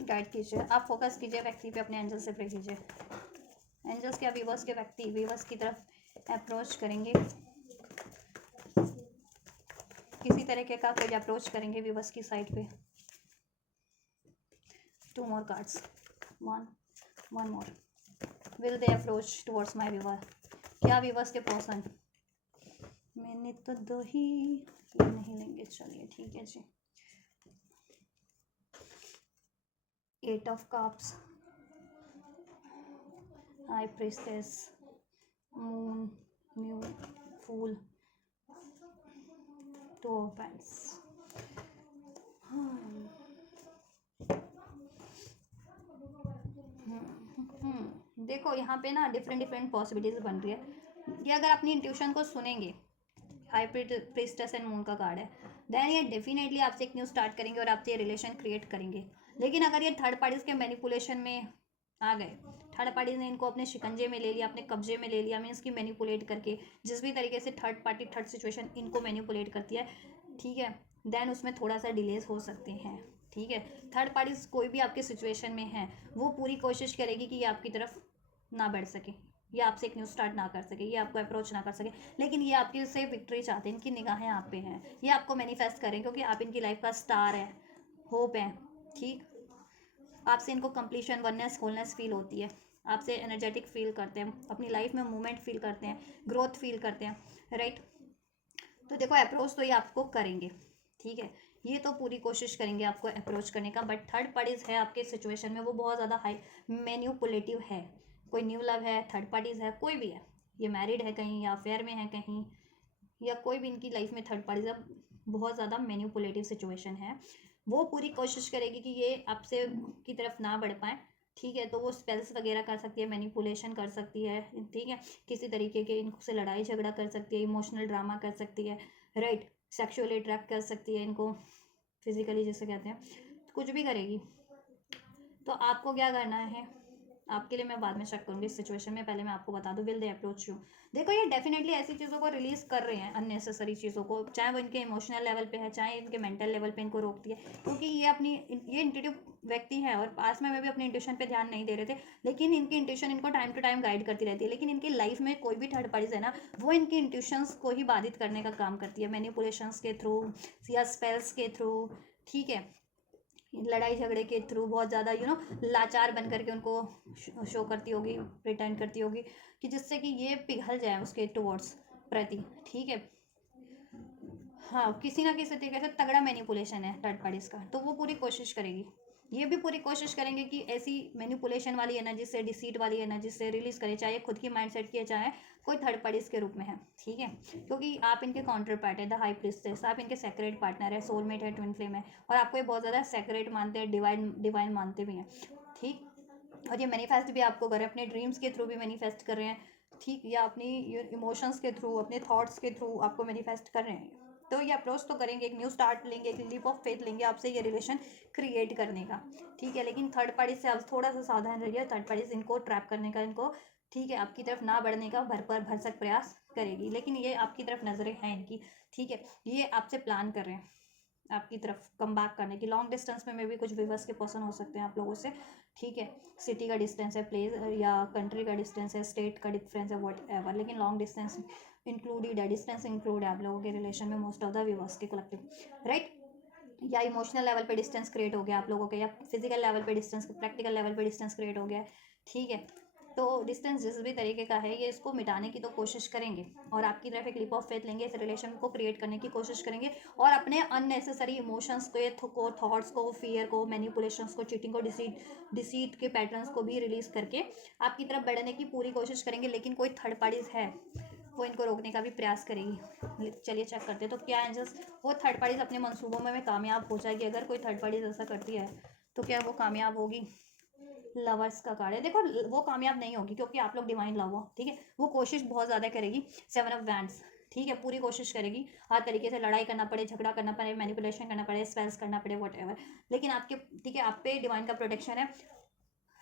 गाइड कीजिए, आप फोकस कीजिए व्यक्ति पे, अपने एंजल से प्रे कीजिए। एंजल्स क्या व्यूवर्स के व्यक्ति व्यूवर्स की तरफ अप्रोच करेंगे, किसी तरीके का कोई अप्रोच करेंगे व्यूवर्स की साइड पे। 2 more cards, one more, will they approach towards my viewer, क्या व्यूवर्स के पर्सन, मैंने तो 2 ही ये नहीं लेंगे, चलिए ठीक है जी। 8 of cups, high priestess, moon, new fool, 2 of wands। देखो यहाँ पे ना डिफरेंट पॉसिबिलिटीज बन रही है। ये अगर अपनी इंट्यूशन को सुनेंगे, हाई प्रिस्टेस एंड मून का कार्ड है, देन ये डेफिनेटली आपसे एक न्यू स्टार्ट करेंगे और आपसे रिलेशन क्रिएट करेंगे। लेकिन अगर ये थर्ड पार्टीज के मैनिपुलेशन में आ गए, थर्ड पार्टी ने इनको अपने शिकंजे में ले लिया, अपने कब्जे में ले लिया, मीन्स की मैनिपुलेट करके, जिस भी तरीके से थर्ड पार्टी थर्ड सिचुएशन इनको मैनिपुलेट करती है, ठीक है, देन उसमें थोड़ा सा डिलेज हो सकते हैं, ठीक है। थर्ड पार्टी कोई भी आपके सिचुएशन में है, वो पूरी कोशिश करेगी कि ये आपकी तरफ ना बढ़ सके, ये आपसे एक न्यू स्टार्ट ना कर सके, ये आपको अप्रोच ना कर सके, लेकिन ये आपकी से विक्ट्री चाहते हैं, इनकी निगाहें आप पे हैं, ये आपको मैनिफेस्ट करें क्योंकि आप इनकी लाइफ का स्टार है, होप है, ठीक। आपसे इनको कंप्लीशन, वननेस, होलनेस फील होती है, आपसे एनर्जेटिक फील करते हैं, अपनी लाइफ में मूवमेंट फील करते हैं, ग्रोथ फील करते हैं, राइट। तो देखो अप्रोच तो ये आपको करेंगे, ठीक है, ये तो पूरी कोशिश करेंगे आपको अप्रोच करने का, बट थर्ड पार्टीज है आपके सिचुएशन में, वो बहुत ज़्यादा हाई मैनिपुलेटिव है। कोई न्यू लव है, थर्ड पार्टीज है, कोई भी है, ये मैरिड है कहीं या अफेयर में है कहीं, या कोई भी इनकी लाइफ में थर्ड पार्टीज है, बहुत ज़्यादा मैनिपुलेटिव सिचुएशन है। वो पूरी कोशिश करेगी कि ये आपसे की तरफ ना बढ़ पाए, ठीक है। तो वो स्पेल्स वगैरह कर सकती है, मैनिपुलेशन कर सकती है, ठीक है, किसी तरीके के इनसे लड़ाई झगड़ा कर सकती है, इमोशनल ड्रामा कर सकती है, राइट, सेक्सुअली अट्रैक्ट कर सकती है इनको, फिजिकली जैसे कहते हैं, कुछ भी करेगी। तो आपको क्या करना है, आपके लिए मैं बाद में चेक करूँगी इस सिचुएशन में, पहले मैं आपको बता दूँ, विल दे अप्रोच यू। देखो ये डेफिनेटली ऐसी चीज़ों को रिलीज कर रहे हैं, अननेसेसरी चीज़ों को, चाहे वो इनके इमोशनल लेवल पे है, चाहे इनके मेंटल लेवल पे इनको रोकती है, क्योंकि ये इंट्यूटिव व्यक्ति है और पास में भी अपने इंट्यूशन पे ध्यान नहीं दे रहे थे, लेकिन इनकी इंट्यूशन इनको टाइम टू टाइम गाइड करती रहती है। लेकिन इनकी लाइफ में कोई भी थर्ड पार्टीज है ना, वो इनकी इंट्यूशंस को ही बाधित करने का काम करती है, मैनिपुलेशंस के थ्रू या स्पेल्स के थ्रू, ठीक है, लड़ाई झगड़े के थ्रू, बहुत ज़्यादा लाचार बन करके उनको शो करती होगी, प्रिटेंड करती होगी कि जिससे कि ये पिघल जाए उसके टुवर्ड्स प्रति, ठीक है। हाँ, किसी ना किसी तरीके से तगड़ा मैनिपुलेशन है थर्ड पार्टीज का, तो वो पूरी कोशिश करेगी, ये भी पूरी कोशिश करेंगे कि ऐसी मैनिपुलेशन वाली एनर्जी से, डिसीट वाली एनर्जी से रिलीज करें, चाहे खुद की माइंडसेट की है, चाहे कोई थर्ड पार्टीज के रूप में है, ठीक है। क्योंकि आप इनके काउंटर पार्ट है, द हाई प्रिस्टेस, आप इनके सेक्रेट पार्टनर है, सोलमेट है, ट्विन फ्लेम है, और आपको ये बहुत ज़्यादा सेक्रेट मानते हैं, डिवाइन मानते भी हैं, ठीक। और ये मैनिफेस्ट भी आपको कर रहे हैं, अपने ड्रीम्स के थ्रू भी मैनिफेस्ट कर रहे हैं, ठीक, या अपनी इमोशंस के थ्रू, अपने थॉट्स के थ्रू आपको मैनिफेस्ट कर रहे हैं। तो ये अप्रोच तो करेंगे, एक न्यू स्टार्ट लेंगे, एक लीप ऑफ फेथ लेंगे आपसे ये रिलेशन क्रिएट करने का, ठीक है। लेकिन थर्ड पार्टी से आप थोड़ा सा सावधान रहिए, थर्ड पार्टी से इनको ट्रैप करने का, इनको, ठीक है, आपकी तरफ ना बढ़ने का भरसक प्रयास करेगी, लेकिन ये आपकी तरफ नजरें हैं इनकी, ठीक है, ये आपसे प्लान कर रहे हैं आपकी तरफ कम बैक करने की। लॉन्ग डिस्टेंस में भी कुछ व्यूवर्स के पर्सन हो सकते हैं आप लोगों से, ठीक है, सिटी का डिस्टेंस है, प्लेस या कंट्री का डिस्टेंस है, स्टेट का डिफरेंस है, वॉट एवर, लेकिन लॉन्ग डिस्टेंस इंक्लूडेड है, डिस्टेंस इंक्लूड है आप लोगों के रिलेशन में, मोस्ट ऑफ द व्यूवर्स के कलेक्टिव, राइट। या इमोशनल लेवल पे डिस्टेंस क्रिएट हो गया आप लोगों के, या फिजिकल लेवल पे डिस्टेंस, प्रैक्टिकल लेवल पे डिस्टेंस क्रिएट हो गया, ठीक है। तो डिस्टेंस जिस भी तरीके का है ये इसको मिटाने की तो कोशिश करेंगे और आपकी तरफ एक लीप ऑफ फेथ लेंगे, इस रिलेशन को क्रिएट करने की कोशिश करेंगे और अपने अननेसेसरी इमोशंस को थॉट्स को, फियर को, मैनिपुलेशंस को, चीटिंग को, डिसीट के पैटर्न्स को भी रिलीज करके आपकी तरफ बढ़ने की पूरी कोशिश करेंगे। लेकिन कोई थर्ड पार्टीज है वो इनको रोकने का भी प्रयास करेगी। चलिए चेक करते हैं तो क्या एंजल्स वो थर्ड पार्टीज अपने मंसूबों में कामयाब हो जाएगी। अगर कोई थर्ड पार्टीज ऐसा करती है तो क्या वो कामयाब होगी? लवर्स का कार्ड है, देखो वो कामयाब नहीं होगी क्योंकि आप लोग डिवाइन लव हो, ठीक है। वो कोशिश बहुत ज़्यादा करेगी, 7 ऑफ वैंड्स, ठीक है, पूरी कोशिश करेगी हर तरीके से, लड़ाई करना पड़े, झगड़ा करना पड़े, मैनिपुलेशन करना पड़े, स्पेल्स करना पड़े, वट एवर, लेकिन आपके, ठीक है, आप पे डिवाइन का प्रोटेक्शन है,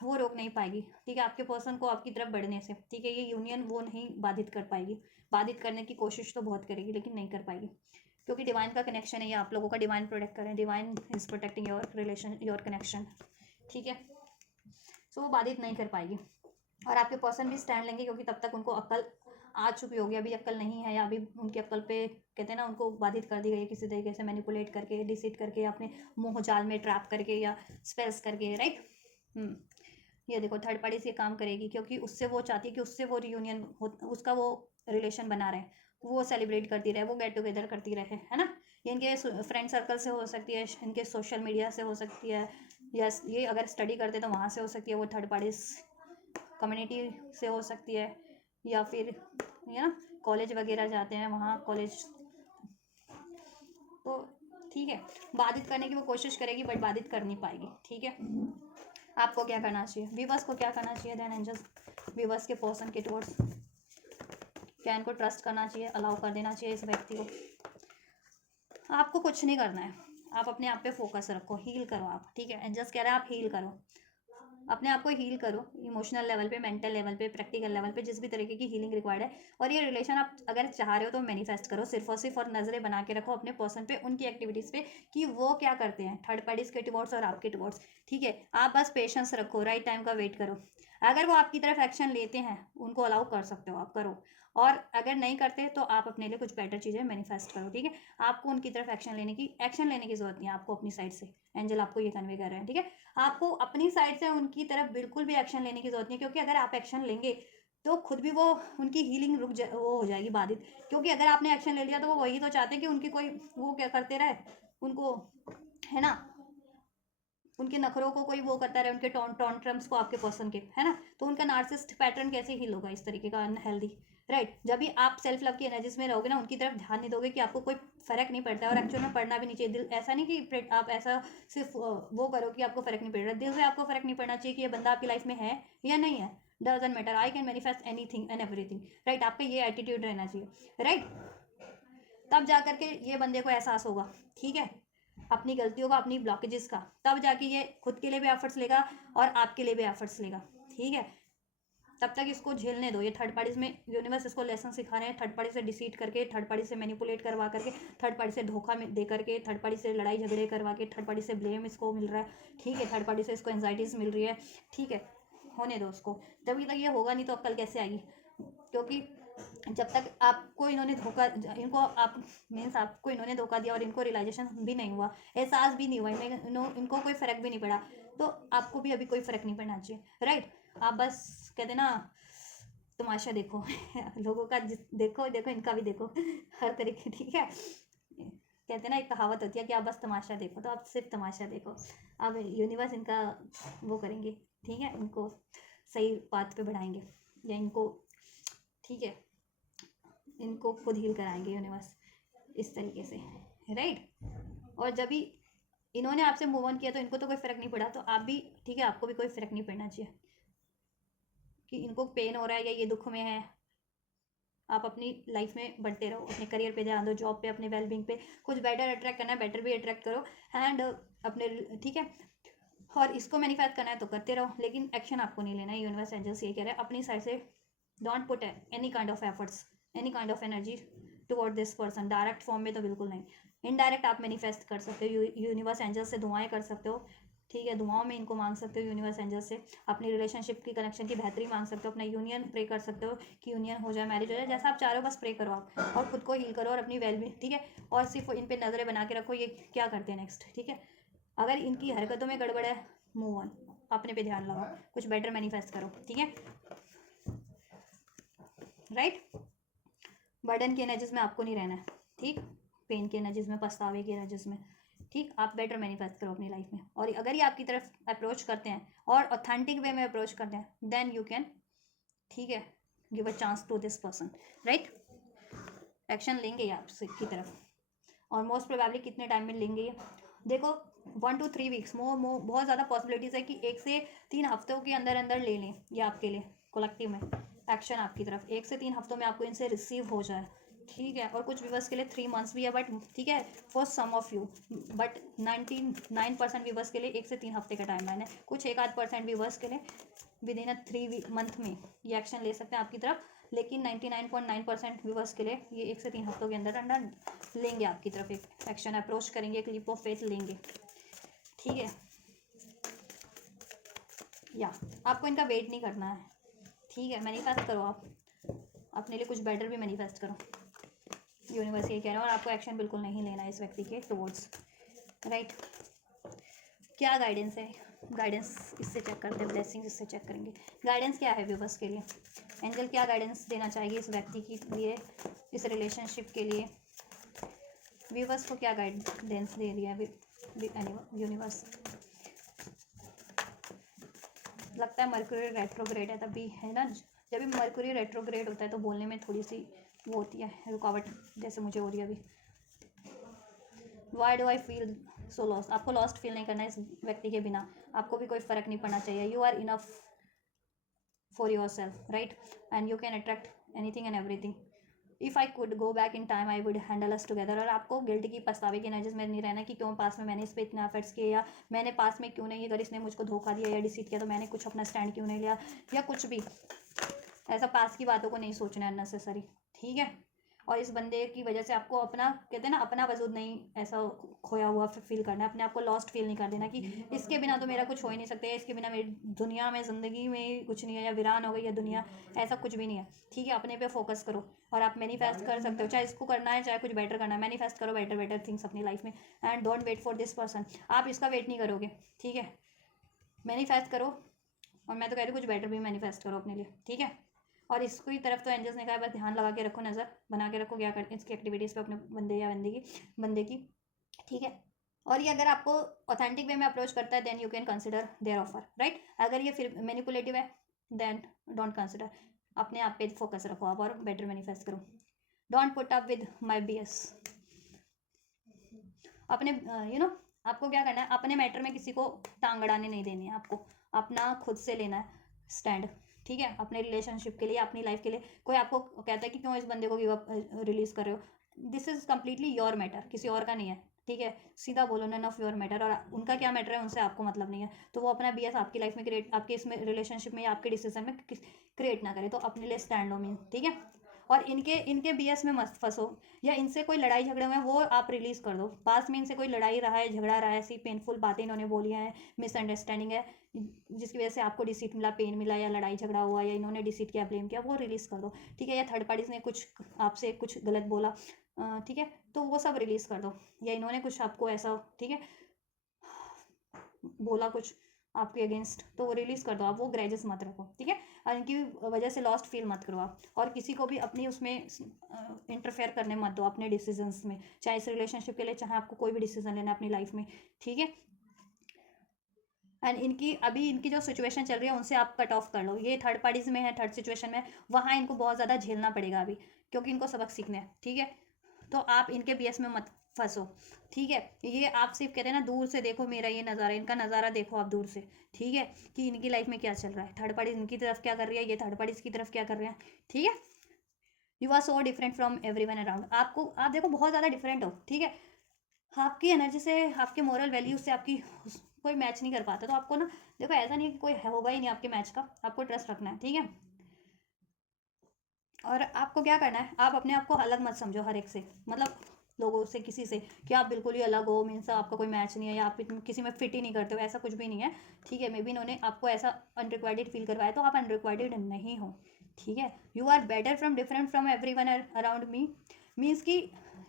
वो रोक नहीं पाएगी, ठीक है, आपके पर्सन को आपकी तरफ बढ़ने से, ठीक है। ये यूनियन वो नहीं बाधित कर पाएगी, बाधित करने की कोशिश तो बहुत करेगी लेकिन नहीं कर पाएगी क्योंकि डिवाइन का कनेक्शन है ये, आप लोगों का डिवाइन प्रोटेक्ट करें, divine is protecting your relation, your connection, ठीक है। सो वो बाधित नहीं कर पाएगी और आपके पर्सन भी स्टैंड लेंगे क्योंकि तब तक उनको अक्ल आ चुकी होगी, अभी अक्ल नहीं है या अभी उनकी अक्ल पे कहते हैं ना उनको बाधित कर दी गई है किसी तरीके से, मैनिपुलेट करके, डिसीट करके, अपने मोह जाल में ट्रैप करके या स्पेल्स करके, राइट। ये देखो थर्ड पार्टी से काम करेगी क्योंकि उससे वो चाहती है कि उससे वो रियूनियन हो, उसका वो रिलेशन बना रहे, वो सेलिब्रेट करती रहे, वो गेट टुगेदर करती रहे, है ना। ये इनके फ्रेंड सर्कल से हो सकती है, इनके सोशल मीडिया से हो सकती है, या ये अगर स्टडी करते तो वहाँ से हो सकती है, वो थर्ड पार्टी कम्युनिटी से हो सकती है, या फिर ये ना कॉलेज वगैरह जाते हैं वहाँ कॉलेज, तो ठीक है, बाधित करने की वो कोशिश करेगी बट बाधित कर नहीं पाएगी, ठीक है। आपको क्या करना चाहिए, वीवर्स को क्या करना चाहिए देन एंजल्स, वीवर्स के पर्सन के टुवर्ड्स क्या इनको ट्रस्ट करना चाहिए, अलाउ कर देना चाहिए इस व्यक्ति को? आपको कुछ नहीं करना है, आप अपने आप पे फोकस रखो, हील करो आप, ठीक है। एंजल्स कह रहे हैं आप हील करो, अपने आप को हील करो, इमोशनल लेवल पे, मेंटल लेवल पे, प्रैक्टिकल लेवल पे, जिस भी तरीके की हीलिंग रिक्वायर्ड है। और ये रिलेशन आप अगर चाह रहे हो तो मैनिफेस्ट करो सिर्फ और सिर्फ, और नज़रें बना के रखो अपने पर्सन पे, उनकी एक्टिविटीज़ पे कि वो क्या करते हैं, थर्ड पार्टीज के टुवर्ड्स और आपके टुवर्ड्स, ठीक है। आप बस पेशेंस रखो, राइट टाइम का वेट करो। अगर वो आपकी तरफ एक्शन लेते हैं उनको अलाउ कर सकते हो, आप करो, और अगर नहीं करते तो आप अपने लिए कुछ बेटर चीज़ें मैनिफेस्ट करो, ठीक है। आपको उनकी तरफ एक्शन लेने की ज़रूरत नहीं है, आपको अपनी साइड से, एंजल आपको ये कन्वे कर रहे हैं, ठीक है। आपको अपनी साइड से उनकी तरफ बिल्कुल भी एक्शन लेने की जरूरत नहीं है क्योंकि अगर आप एक्शन लेंगे तो खुद भी वो उनकी हीलिंग वो हो जाएगी बाधित, क्योंकि अगर आपने एक्शन ले लिया तो वो वही तो चाहते हैं कि उनकी कोई वो क्या करते रहे, उनको, है ना, उनके नखरों को कोई वो करता रहे, उनके टॉन्ट्रम्स को आपके पर्सन के, है ना। तो उनका नार्सिस्ट पैटर्न कैसे हील होगा इस तरीके का अनहेल्दी, राइट। जब भी आप सेल्फ लव की एनर्जीज में रहोगे ना, उनकी तरफ ध्यान नहीं दोगे कि आपको कोई फर्क नहीं पड़ता है, और एक्चुअल में पड़ना भी नहीं चाहिए। दिल ऐसा नहीं कि आप ऐसा सिर्फ वो करो कि आपको फर्क नहीं पड़ रहा, दिल से आपको फर्क नहीं पड़ना चाहिए कि ये बंदा आपकी लाइफ में है या नहीं है, doesn't matter, I can manifest anything and everything, right. आपका ये एटीट्यूड रहना चाहिए, राइट। तब जा करके ये बंदे को एहसास होगा, ठीक है, अपनी गलतियों का, अपनी ब्लॉकेजेस का, तब जाके ये खुद के लिए भी एफर्ट्स लेगा और आपके लिए भी एफर्ट्स लेगा, ठीक है। तब तक इसको झेलने दो, ये थर्ड पार्टीज में यूनिवर्स इसको लेसन सिखा रहे हैं, थर्ड पार्टी से डिसीट करके, थर्ड पार्टी से मैनिपुलेट करवा करके, थर्ड पार्टी से धोखा दे करके, थर्ड पार्टी से लड़ाई झगड़े करवा के, थर्ड पार्टी से ब्लेम इसको मिल रहा है, ठीक है, थर्ड पार्टी से इसको एंजाइटीज मिल रही है, ठीक है। होने दो उसको, तभी तक ये होगा, नहीं तो अक्ल कैसे आएगी, क्योंकि जब तक आपको इन्होंने धोखा, इनको आप मीन्स आपको इन्होंने धोखा दिया और इनको रियलाइजेशन भी नहीं हुआ, एहसास भी नहीं हुआ, इनको कोई फ़र्क भी नहीं पड़ा, तो आपको भी अभी कोई फ़र्क नहीं पड़ना चाहिए, राइट। आप बस कहते ना तमाशा देखो लोगों का, देखो देखो इनका भी देखो हर तरीके, ठीक है। कहते ना एक कहावत होती है कि आप बस तमाशा देखो, तो आप सिर्फ तमाशा देखो, अब यूनिवर्स इनका वो करेंगे, ठीक है, इनको सही बात पे बढ़ाएंगे, या इनको, ठीक है, इनको खुद हील कराएंगे यूनिवर्स इस तरीके से, राइट। और जब भी इन्होंने आपसे मूव ऑन किया तो इनको तो कोई फ़र्क नहीं पड़ा, तो आप भी, ठीक है, आपको भी कोई फ़र्क नहीं पड़ना चाहिए कि इनको पेन हो रहा है या ये दुख में है। आप अपनी लाइफ में बढ़ते रहो, अपने करियर पे ध्यान दो, जॉब पे, अपने वेलबींग पे, कुछ बेटर अट्रैक्ट करना है, बेटर भी अट्रैक्ट करो, एंड अपने, ठीक है। और इसको मैनिफेस्ट करना है तो करते रहो, लेकिन एक्शन आपको नहीं लेना है, यूनिवर्स एंजल्स ये कह रहे हैं अपनी साइड से don't put any kind of efforts, any kind of energy toward this person, direct form में तो बिल्कुल नहीं, इनडायरेक्ट आप मैनिफेस्ट कर सकते हो, यूनिवर्स एंजल्स से दुआएं कर सकते हो, ठीक है, दुआओं में इनको मांग सकते हो यूनिवर्स एंजल्स से, अपनी रिलेशनशिप की कनेक्शन की बेहतरी मांग सकते हो, अपना यूनियन प्रे कर सकते हो कि यूनियन हो जाए, मैरिज हो जाए, जैसा आप चाह रहे हो बस प्रे करो आप, और खुद को हील करो और अपनी वेलबींग, ठीक है। और सिर्फ इन पे नज़रें बना के रखो ये क्या करते हैं नेक्स्ट, ठीक है। अगर इनकी हरकतों में गड़बड़ है, मूव ऑन, अपने पे ध्यान लगाओ, कुछ बेटर मैनिफेस्ट करो, ठीक है। राइट। बर्डन की एनर्जीज में आपको नहीं रहना है, ठीक। पेन की एनर्जीज में, पछतावे की एनर्जीज में, ठीक। आप बेटर मैनिफेस्ट करो अपनी लाइफ में, और अगर ये आपकी तरफ अप्रोच करते हैं और ऑथेंटिक वे में अप्रोच करते हैं, देन यू कैन, ठीक है, give a chance to this person, right. Action लेंगे ये आपसे की तरफ, और मोस्ट प्रोबेबली कितने टाइम में लेंगे ये देखो, 1 to 3 वीक्स, बहुत ज़्यादा पॉसिबिलिटीज़ है कि 1 से 3 हफ्तों के अंदर अंदर ले लें ये आपके लिए कलेक्टिव में एक्शन आपकी तरफ, 1 से 3 हफ्तों में आपको इनसे रिसीव हो जाए, ठीक है। और कुछ व्यूवर्स के लिए 3 मंथ्स भी है, बट ठीक है, for some of you, but 99% viewers के लिए 1 से 3 हफ्ते का टाइम लाइन है। कुछ 1-8% व्यूवर्स के लिए विद इन अ 3 मंथ में ये एक्शन ले सकते हैं आपकी तरफ, लेकिन 99.9% व्यूवर्स के लिए ये 1 से 3 हफ्तों के अंदर अंदर लेंगे आपकी तरफ एक एक्शन, अप्रोच करेंगे, एक लीप ऑफ फेथ लेंगे, ठीक है। या आपको इनका वेट नहीं करना है, ठीक है। मैनिफेस्ट करो, आप अपने लिए कुछ बेटर भी मैनिफेस्ट करो, यूनिवर्स ये कह रहा है, और आपको एक्शन बिल्कुल नहीं लेना है इस व्यक्ति के टुवर्ड्स, राइट। क्या गाइडेंस है, गाइडेंस इससे चेक करते हैं, ब्लेसिंग इससे चेक करेंगे। गाइडेंस क्या है व्यूवर्स के लिए, एंजल क्या गाइडेंस देना चाहिए इस व्यक्ति के लिए, इस रिलेशनशिप के लिए, व्यूवर्स को क्या गाइडेंस दे रही है यूनिवर्स। लगता है मर्क्यूरी रेट्रोग्रेड है तभी, है ना, जब भी मर्क्यूरी रेट्रोग्रेड होता है तो बोलने में थोड़ी सी वो होती है रुकावट, जैसे मुझे हो रही है अभी। Why do I feel so lost, आपको लॉस्ट फील नहीं करना है इस व्यक्ति के बिना, आपको भी कोई फ़र्क नहीं पड़ना चाहिए, you are enough for yourself, right, and you can attract anything and everything. If I could go back in time I would handle us together, और आपको गिल्ट की, पछतावे की एनर्जीज में नहीं रहना कि क्यों पास में मैंने इस पर इतना एफर्ट्स किए, या मैंने पास में क्यों नहीं, अगर इसने मुझको धोखा दिया या डिसीट किया तो मैंने कुछ अपना स्टैंड क्यों नहीं लिया, या कुछ भी ऐसा पास की बातों को नहीं सोचना है अननेसेसरी, ठीक है। और इस बंदे की वजह से आपको अपना, कहते हैं ना, अपना वजूद नहीं ऐसा खोया हुआ फील करना है, अपने आप को लॉस्ट फील नहीं कर देना कि इसके बिना तो मेरा कुछ हो ही नहीं सकता है, इसके बिना मेरी दुनिया में, ज़िंदगी में कुछ नहीं है, या वीरान हो गई या दुनिया, ऐसा कुछ भी नहीं है, ठीक है। अपने पे फोकस करो, और आप मैनिफेस्ट कर सकते हो, चाहे इसको करना है चाहे कुछ बेटर करना है, मैनिफेस्ट करो बेटर बेटर थिंग्स अपनी लाइफ में, and don't wait for this person, आप इसका वेट नहीं करोगे, ठीक है। मैनिफेस्ट करो, और मैं तो कह रही हूँ कुछ बेटर भी मैनिफेस्ट करो अपने लिए, ठीक है। और इसकी तरफ तो एंजल्स ने कहा बस ध्यान लगा के रखो, नज़र बना के रखो क्या करते इसकी एक्टिविटीज़ पे अपने बंदे या बंदे की, ठीक है। और ये अगर आपको ऑथेंटिक वे में अप्रोच करता है, then you can consider their offer, right. अगर ये फिर मैनिपुलेटिव है, देन डोंट कंसिडर, अपने आप पे फोकस रखो आप, और बेटर मैनिफेस्ट करो। Don't put up with my BS, अपने आपको क्या करना है, अपने मैटर में किसी को टांग अड़ाने नहीं देनी है, आपको अपना खुद से लेना है स्टैंड, ठीक है। अपने रिलेशनशिप के लिए, अपनी लाइफ के लिए, कोई आपको कहता है कि क्यों इस बंदे को गिव अप रिलीज कर रहे हो, this is completely your matter, किसी और का नहीं है, ठीक है। सीधा बोलो, नन ऑफ योर मैटर, और उनका क्या मैटर है उनसे आपको मतलब नहीं है, तो वो अपना BS आपकी लाइफ में क्रिएट, आपके इसमें रिलेशनशिप में या आपके डिसीजन में क्रिएट ना करे, तो अपने लिए स्टैंड लो मीन, ठीक है। और इनके BS में मत फंसो, या इनसे कोई लड़ाई झगड़े हुए हैं वो आप रिलीज कर दो, पास में इनसे कोई लड़ाई रहा है, झगड़ा रहा है, ऐसी पेनफुल बातें इन्होंने बोली हैं, मिसअंडरस्टैंडिंग है जिसकी वजह से आपको डिसीट मिला, पेन मिला, या लड़ाई झगड़ा हुआ, या इन्होंने डिसीट किया, ब्लेम किया, वो रिलीज कर दो, ठीक है। या थर्ड पार्टीज ने कुछ आपसे कुछ गलत बोला, ठीक है, तो वो सब रिलीज कर दो, या इन्होंने कुछ आपको ऐसा, ठीक है, बोला कुछ आपके अगेंस्ट, तो वो रिलीज कर दो आप, वो ग्रेजेस मत रखो, ठीक है। और इनकी वजह से लॉस्ट फील मत करो आप, और किसी को भी अपनी उसमें इंटरफेयर करने मत दो अपने डिसीजंस में, चाहे इस रिलेशनशिप के लिए, चाहे आपको कोई भी डिसीजन लेना है अपनी लाइफ में, ठीक है। एंड इनकी जो सिचुएशन चल रही है उनसे आप कट ऑफ कर लो, ये थर्ड पार्टीज में है, थर्ड सिचुएशन में, वहाँ इनको बहुत ज़्यादा झेलना पड़ेगा अभी, क्योंकि इनको सबक सीखना है, ठीक है। तो आप इनके BS में मत फंसो, ठीक है। ये आप सिर्फ कहते हैं ना, दूर से देखो मेरा ये नज़ारा, इनका नज़ारा देखो आप दूर से, ठीक है, कि इनकी लाइफ में क्या चल रहा है, थर्ड पार्टी इनकी तरफ क्या कर रही है, ये थर्ड पार्टी की तरफ क्या कर रहे हैं, ठीक है। You are so different from everyone around, आप देखो बहुत ज़्यादा डिफरेंट हो, ठीक है। आपकी एनर्जी से, आपके मोरल वैल्यूज से आपकी कोई मैच नहीं कर पाता, तो आपको ना, देखो ऐसा नहीं है कि कोई होगा ही नहीं आपके मैच का, आपको ट्रस्ट रखना है, ठीक है। और आपको क्या करना है, आप अपने आप को अलग मत समझो हर एक से, मतलब लोगों से, किसी से, कि आप बिल्कुल ही अलग हो, मीन्स आपका कोई मैच नहीं है, या आप किसी में फिट ही नहीं करते हो, ऐसा कुछ भी नहीं है, ठीक है। मे बी इन्होंने आपको ऐसा अनरिक्वायर्ड फील करवाया, तो आप अनरिक्वायर्ड नहीं हो, ठीक है। You are better from different from everyone around me, means कि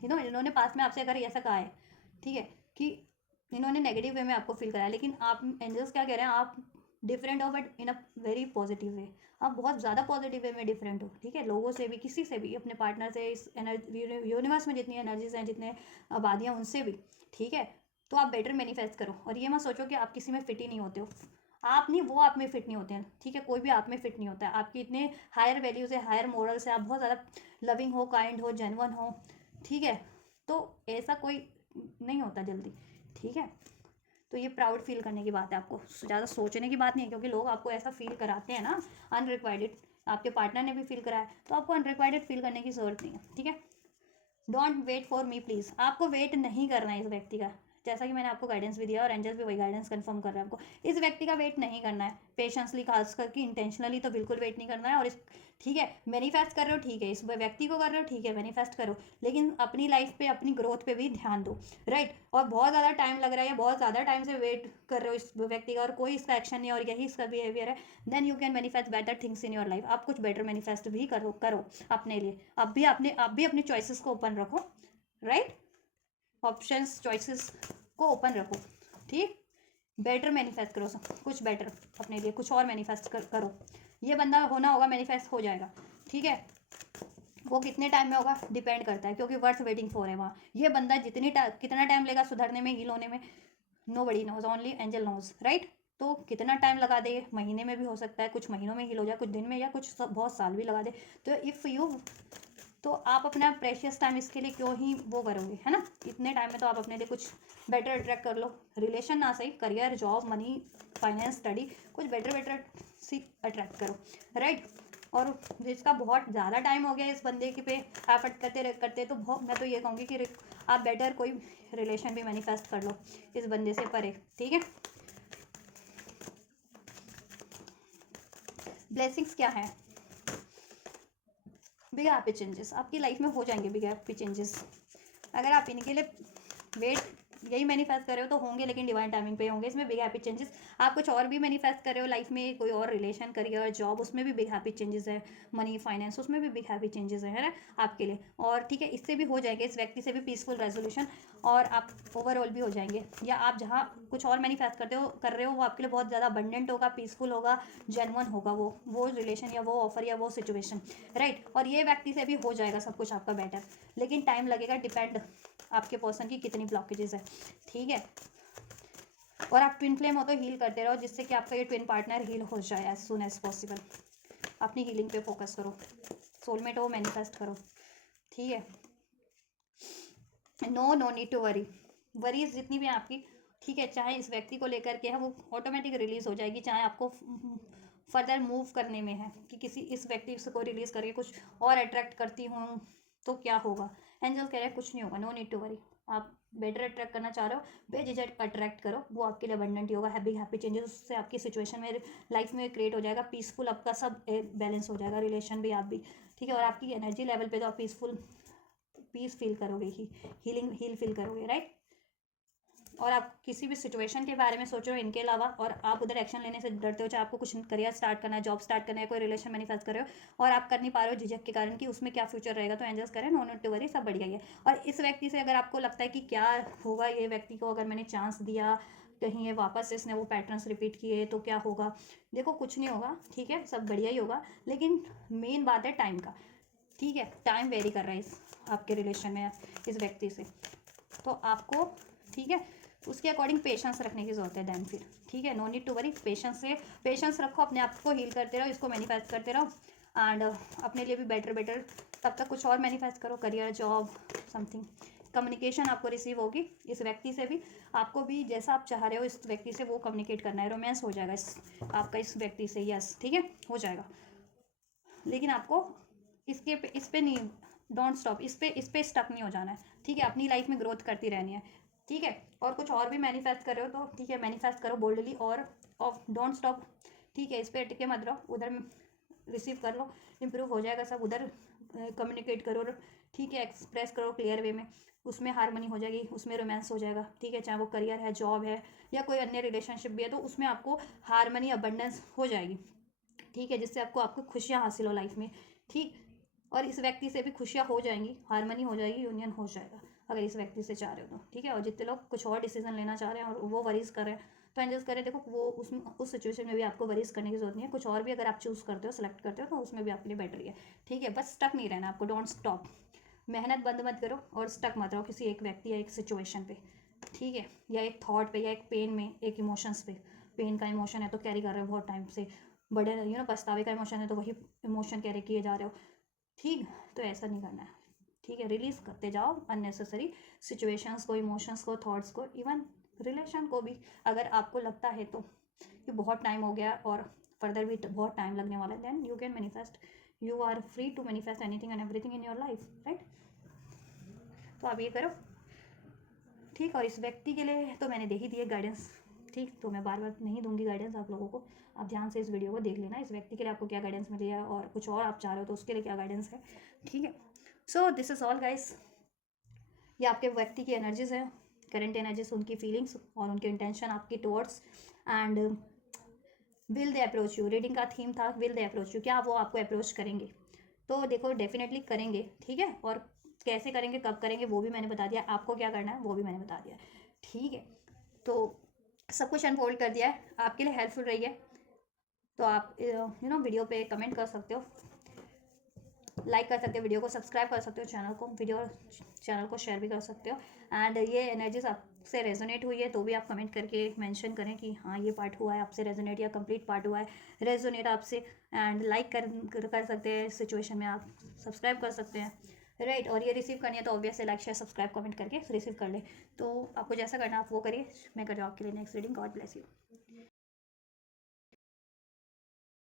इन्होंने पास में आपसे अगर ऐसा कहा है, ठीक है, कि इन्होंने नेगेटिव वे में आपको फील कराया, लेकिन आप एंजल्स क्या कह रहे हैं, आप डिफरेंट हो but in a very positive way. आप बहुत ज़्यादा पॉजिटिव वे में डिफरेंट हो, ठीक है, लोगों से भी, किसी से भी, अपने पार्टनर से, इस एनर्जी यूनिवर्स में जितनी एनर्जीज हैं, जितने आबादियाँ, उनसे भी, ठीक है। तो आप बेटर मैनिफेस्ट करो और ये मत सोचो कि आप किसी में फिट ही नहीं होते हो। आप नहीं, वो आप में फिट नहीं होते हैं, ठीक है, कोई भी आप में फिट नहीं होता है। आपकी इतने हायर वैल्यूज़ है, हायर मोरल्स है, आप बहुत ज़्यादा लविंग हो, काइंड हो, जेन्युइन हो, ठीक है। तो ऐसा कोई नहीं होता जल्दी, ठीक है। तो ये प्राउड फील करने की बात है, आपको ज़्यादा सोचने की बात नहीं है, क्योंकि लोग आपको ऐसा फील कराते हैं ना अनरिक्वायर्डेड, आपके पार्टनर ने भी फील कराया, तो आपको अनरिक्वायर्डेड फील करने की ज़रूरत नहीं है, ठीक है। Don't wait for me please, आपको वेट नहीं करना है इस व्यक्ति का, जैसा कि मैंने आपको गाइडेंस भी दिया और एंजल्स भी वही गाइडेंस कंफर्म कर रहे हैं आपको। इस व्यक्ति का वेट नहीं करना है, पेशेंसली, खास करके इंटेंशनली तो बिल्कुल वेट नहीं करना है। और इस, ठीक है, मैनिफेस्ट कर रहे हो, ठीक है, इस व्यक्ति को कर रहे हो, ठीक है, मैनिफेस्ट करो, लेकिन अपनी लाइफ पे, अपनी ग्रोथ पे भी ध्यान दो, राइट। और बहुत ज़्यादा टाइम लग रहा है, बहुत ज़्यादा टाइम से वेट कर रहे हो इस व्यक्ति का और कोई इसका एक्शन नहीं है और यही इसका बिहेवियर है, then you can manifest better things in your life. आप कुछ बेटर मैनिफेस्ट भी करो अपने लिए। आप भी अपने चॉइसेस को ओपन रखो, राइट, ऑप्शंस, चॉइसेस को ओपन रखो, ठीक। बेटर मैनिफेस्ट करो, सब कुछ बेटर अपने लिए, कुछ और मैनिफेस्ट करो। ये बंदा होना होगा, मैनिफेस्ट हो जाएगा, ठीक है। वो कितने टाइम में होगा डिपेंड करता है, क्योंकि वर्थ वेटिंग फॉर है वहाँ। ये बंदा कितना टाइम लेगा सुधरने में, हील होने में, nobody knows, only angel knows, right. तो कितना टाइम लगा दे, महीने में भी हो सकता है, कुछ महीनों में हील हो जाए, कुछ दिन में, या कुछ बहुत साल भी लगा दे। तो इफ़ यू, तो आप अपना प्रेशियस टाइम इसके लिए क्यों ही वो करोगे, है ना। इतने टाइम में तो आप अपने लिए कुछ बेटर अट्रैक्ट कर लो, रिलेशन ना सही, career, job, money, finance, study, कुछ बेटर सी अट्रैक्ट करो, राइट। और जिसका बहुत ज़्यादा टाइम हो गया इस बंदे के पे एफर्ट करते करते, तो बहुत, मैं तो ये कहूँगी कि आप बेटर कोई रिलेशन भी मैनिफेस्ट कर लो इस बंदे से परे, ठीक है। ब्लेसिंग्स क्या है? बिग हैप्पी चेंजेस आपकी लाइफ में हो जाएंगे, बिग हैप्पी चेंजेस। अगर आप इनके लिए वेट, यही मैनिफेस्ट कर रहे हो तो होंगे, लेकिन डिवाइन टाइमिंग पे होंगे। इसमें बिग हैप्पी चेंजेस। आप कुछ और भी मैनिफेस्ट कर रहे हो लाइफ में, कोई और रिलेशन, करियर, जॉब, उसमें भी बिग हैप्पी चेंजेस है, मनी, फाइनेंस, उसमें भी बिग हैप्पी चेंजेस है ना आपके लिए। और ठीक है, इससे भी हो जाएंगे, इस व्यक्ति से भी पीसफुल रेजोल्यूशन, और आप ओवरऑल भी हो जाएंगे। या आप जहाँ कुछ और मैनिफेस्ट कर रहे हो वो आपके लिए बहुत ज़्यादा अबंडेंट होगा, पीसफुल होगा, जेन्युइन होगा वो रिलेशन, या वो ऑफर, या वो सिचुएशन, राइट। और ये व्यक्ति से भी हो जाएगा सब कुछ आपका बेटर, लेकिन टाइम लगेगा, डिपेंड आपके पर्सन की कितनी ब्लॉकेजेस है, ठीक है। और आप ट्विन फ्लेम हो तो हील करते रहो, जिससे कि आपका ये ट्विन पार्टनर हील हो जाए एज सुन एज पॉसिबल। अपनी हीलिंग पे फोकस करो, सोलमेट हो मैनिफेस्ट करो, ठीक है। No need to worry, worries जितनी भी आपकी, ठीक है, चाहे इस व्यक्ति को लेकर के है, वो ऑटोमेटिक रिलीज हो जाएगी। चाहे आपको फर्दर मूव करने में है कि किसी इस व्यक्ति को रिलीज करके कुछ और अट्रैक्ट करती हूँ तो क्या होगा, एंजल कह रहे हैं कुछ नहीं होगा, नो नीड टू वरी। आप बेटर अट्रैक्ट करना चाह रहे हो, बेझिझक अट्रैक्ट करो, वो आपके लिए अबंडेंट ही होगा। हैप्पी हैप्पी चेंजेस, उससे आपकी सिचुएशन में, लाइफ में क्रिएट हो जाएगा, पीसफुल, आपका सब बैलेंस हो जाएगा, रिलेशन भी, आप भी, ठीक है। और आपकी एनर्जी लेवल पे तो आप पीसफुल, पीस फील करोगे ही, हील फील करोगे, राइट। और आप किसी भी सिचुएशन के बारे में सोच रहे हो इनके अलावा, और आप उधर एक्शन लेने से डरते हो, चाहे आपको कुछ करियर स्टार्ट करना है, जॉब स्टार्ट करना है, कोई रिलेशन मैनिफेस्ट कर रहे हो और आप कर नहीं पा रहे हो झिझक के कारण कि उसमें क्या फ्यूचर रहेगा, तो एंजल्स करें नो नीड टू वरी, सब बढ़िया ही है। और इस व्यक्ति से अगर आपको लगता है कि क्या होगा, ये व्यक्ति को अगर मैंने चांस दिया, कहीं ये वापस से इसने वो पैटर्न्स रिपीट किए तो क्या होगा, देखो कुछ नहीं होगा, ठीक है, सब बढ़िया ही होगा। लेकिन मेन बात है टाइम का, ठीक है। टाइम वेरी कर रहा है इस आपके रिलेशन में इस व्यक्ति से, तो आपको, ठीक है, उसके अकॉर्डिंग पेशेंस रखने की ज़रूरत है देन फिर, ठीक है। No need to worry, patience रखो, अपने आप को हील करते रहो, इसको मैनिफेस्ट करते रहो, एंड अपने लिए भी बेटर तब तक कुछ और मैनिफेस्ट करो, करियर, जॉब, समथिंग। कम्युनिकेशन आपको रिसीव होगी इस व्यक्ति से भी, आपको भी जैसा आप चाह रहे हो इस व्यक्ति से वो कम्युनिकेट करना है, रोमांस हो जाएगा आपका इस व्यक्ति से, यस, ठीक है, हो जाएगा। लेकिन आपको इस पे नहीं, डोंट स्टॉप, इस पे स्टक नहीं हो जाना है, ठीक है। अपनी लाइफ में ग्रोथ करती रहनी है, ठीक है। और कुछ और भी मैनिफेस्ट कर रहे हो तो ठीक है, मैनिफेस्ट करो बोल्डली, और डोंट स्टॉप, ठीक है। इस पर टिके मत रहो, उधर रिसीव कर लो, इम्प्रूव हो जाएगा सब, उधर कम्युनिकेट करो, ठीक है, एक्सप्रेस करो क्लियर वे में, उसमें हारमनी हो जाएगी, उसमें रोमांस हो जाएगा, ठीक है। चाहे वो करियर है, जॉब है, या कोई अन्य रिलेशनशिप भी है, तो उसमें आपको हारमनी, अबंडेंस हो जाएगी, ठीक है, जिससे आपको खुशियाँ हासिल हो लाइफ में, ठीक। और इस व्यक्ति से भी खुशियाँ हो जाएंगी, हारमनी हो जाएगी, यूनियन हो जाएगा। अगर इस व्यक्ति से चाह रहे हो तो, ठीक है। और जितने लोग कुछ और डिसीजन लेना चाह रहे हैं और वो वरीज कर रहे हैं, तो एंजल्स करें देखो वो उस सिचुएशन में भी आपको वरीज करने की जरूरत नहीं है। कुछ और भी अगर आप चूज़ करते हो, सेलेक्ट करते हो, तो उसमें भी आपके लिए बेटर ही है, ठीक है। बस स्टक नहीं रहना आपको, डोंट स्टॉप, मेहनत बंद मत करो और स्टक मत रहो किसी एक व्यक्ति या एक सिचुएशन पे, ठीक है, या एक थॉट पे या एक पेन में, एक इमोशंस पे। पेन का इमोशन है तो कैरी कर रहे हो बहुत टाइम से, बड़े पछतावे का इमोशन है तो वही इमोशन कैरी किए जा रहे हो, ठीक। तो ऐसा नहीं करना है, ठीक है। रिलीज करते जाओ अननेसेसरी सिचुएशंस को, इमोशंस को, थॉट्स को, इवन रिलेशन को भी। अगर आपको लगता है तो कि बहुत टाइम हो गया और फर्दर भी बहुत टाइम लगने वाला है, then you can manifest, you are free to manifest anything and everything in your life, right. तो आप ये करो, ठीक। और इस व्यक्ति के लिए तो मैंने दे ही दिए गाइडेंस, ठीक। तो मैं बार बार नहीं दूंगी गाइडेंस आप लोगों को, आप ध्यान से इस वीडियो को देख लेना, इस व्यक्ति के लिए आपको क्या गाइडेंस मिली है और कुछ और आप चाह रहे हो तो उसके लिए क्या गाइडेंस है, ठीक है। So this is all guys. ये आपके व्यक्ति की एनर्जीज है, करंट एनर्जीज, उनकी फीलिंग्स और उनके इंटेंशन आपकी towards, and will they approach you. Reading का थीम था विल दे अप्रोच यू, क्या वो आपको अप्रोच करेंगे? तो देखो डेफिनेटली करेंगे, ठीक है। और कैसे करेंगे, कब करेंगे, वो भी मैंने बता दिया, आपको क्या करना है वो भी मैंने बता दिया, ठीक है। तो सब कुछ अनफोल्ड कर दिया है, आपके लिए हेल्पफुल रही है। तो आप वीडियो पे कमेंट कर सकते हो, लाइक कर सकते हो वीडियो को, सब्सक्राइब कर सकते हो चैनल को शेयर भी कर सकते हो। एंड ये एनर्जीज आपसे रेजोनेट हुई है तो भी आप कमेंट करके मेंशन करें कि हाँ ये पार्ट हुआ है आपसे रेजोनेट, या कंप्लीट पार्ट हुआ है रेजोनेट आपसे। एंड लाइक कर सकते हैं, सिचुएशन में आप सब्सक्राइब कर सकते हैं, राइट। और ये रिसीव करनी है तो obviously like share subscribe comment करके रिसीव कर ले। तो आपको जैसा करना आप वो करिए, मैं कर रहा हूँ आपके लिए next reading. God bless you.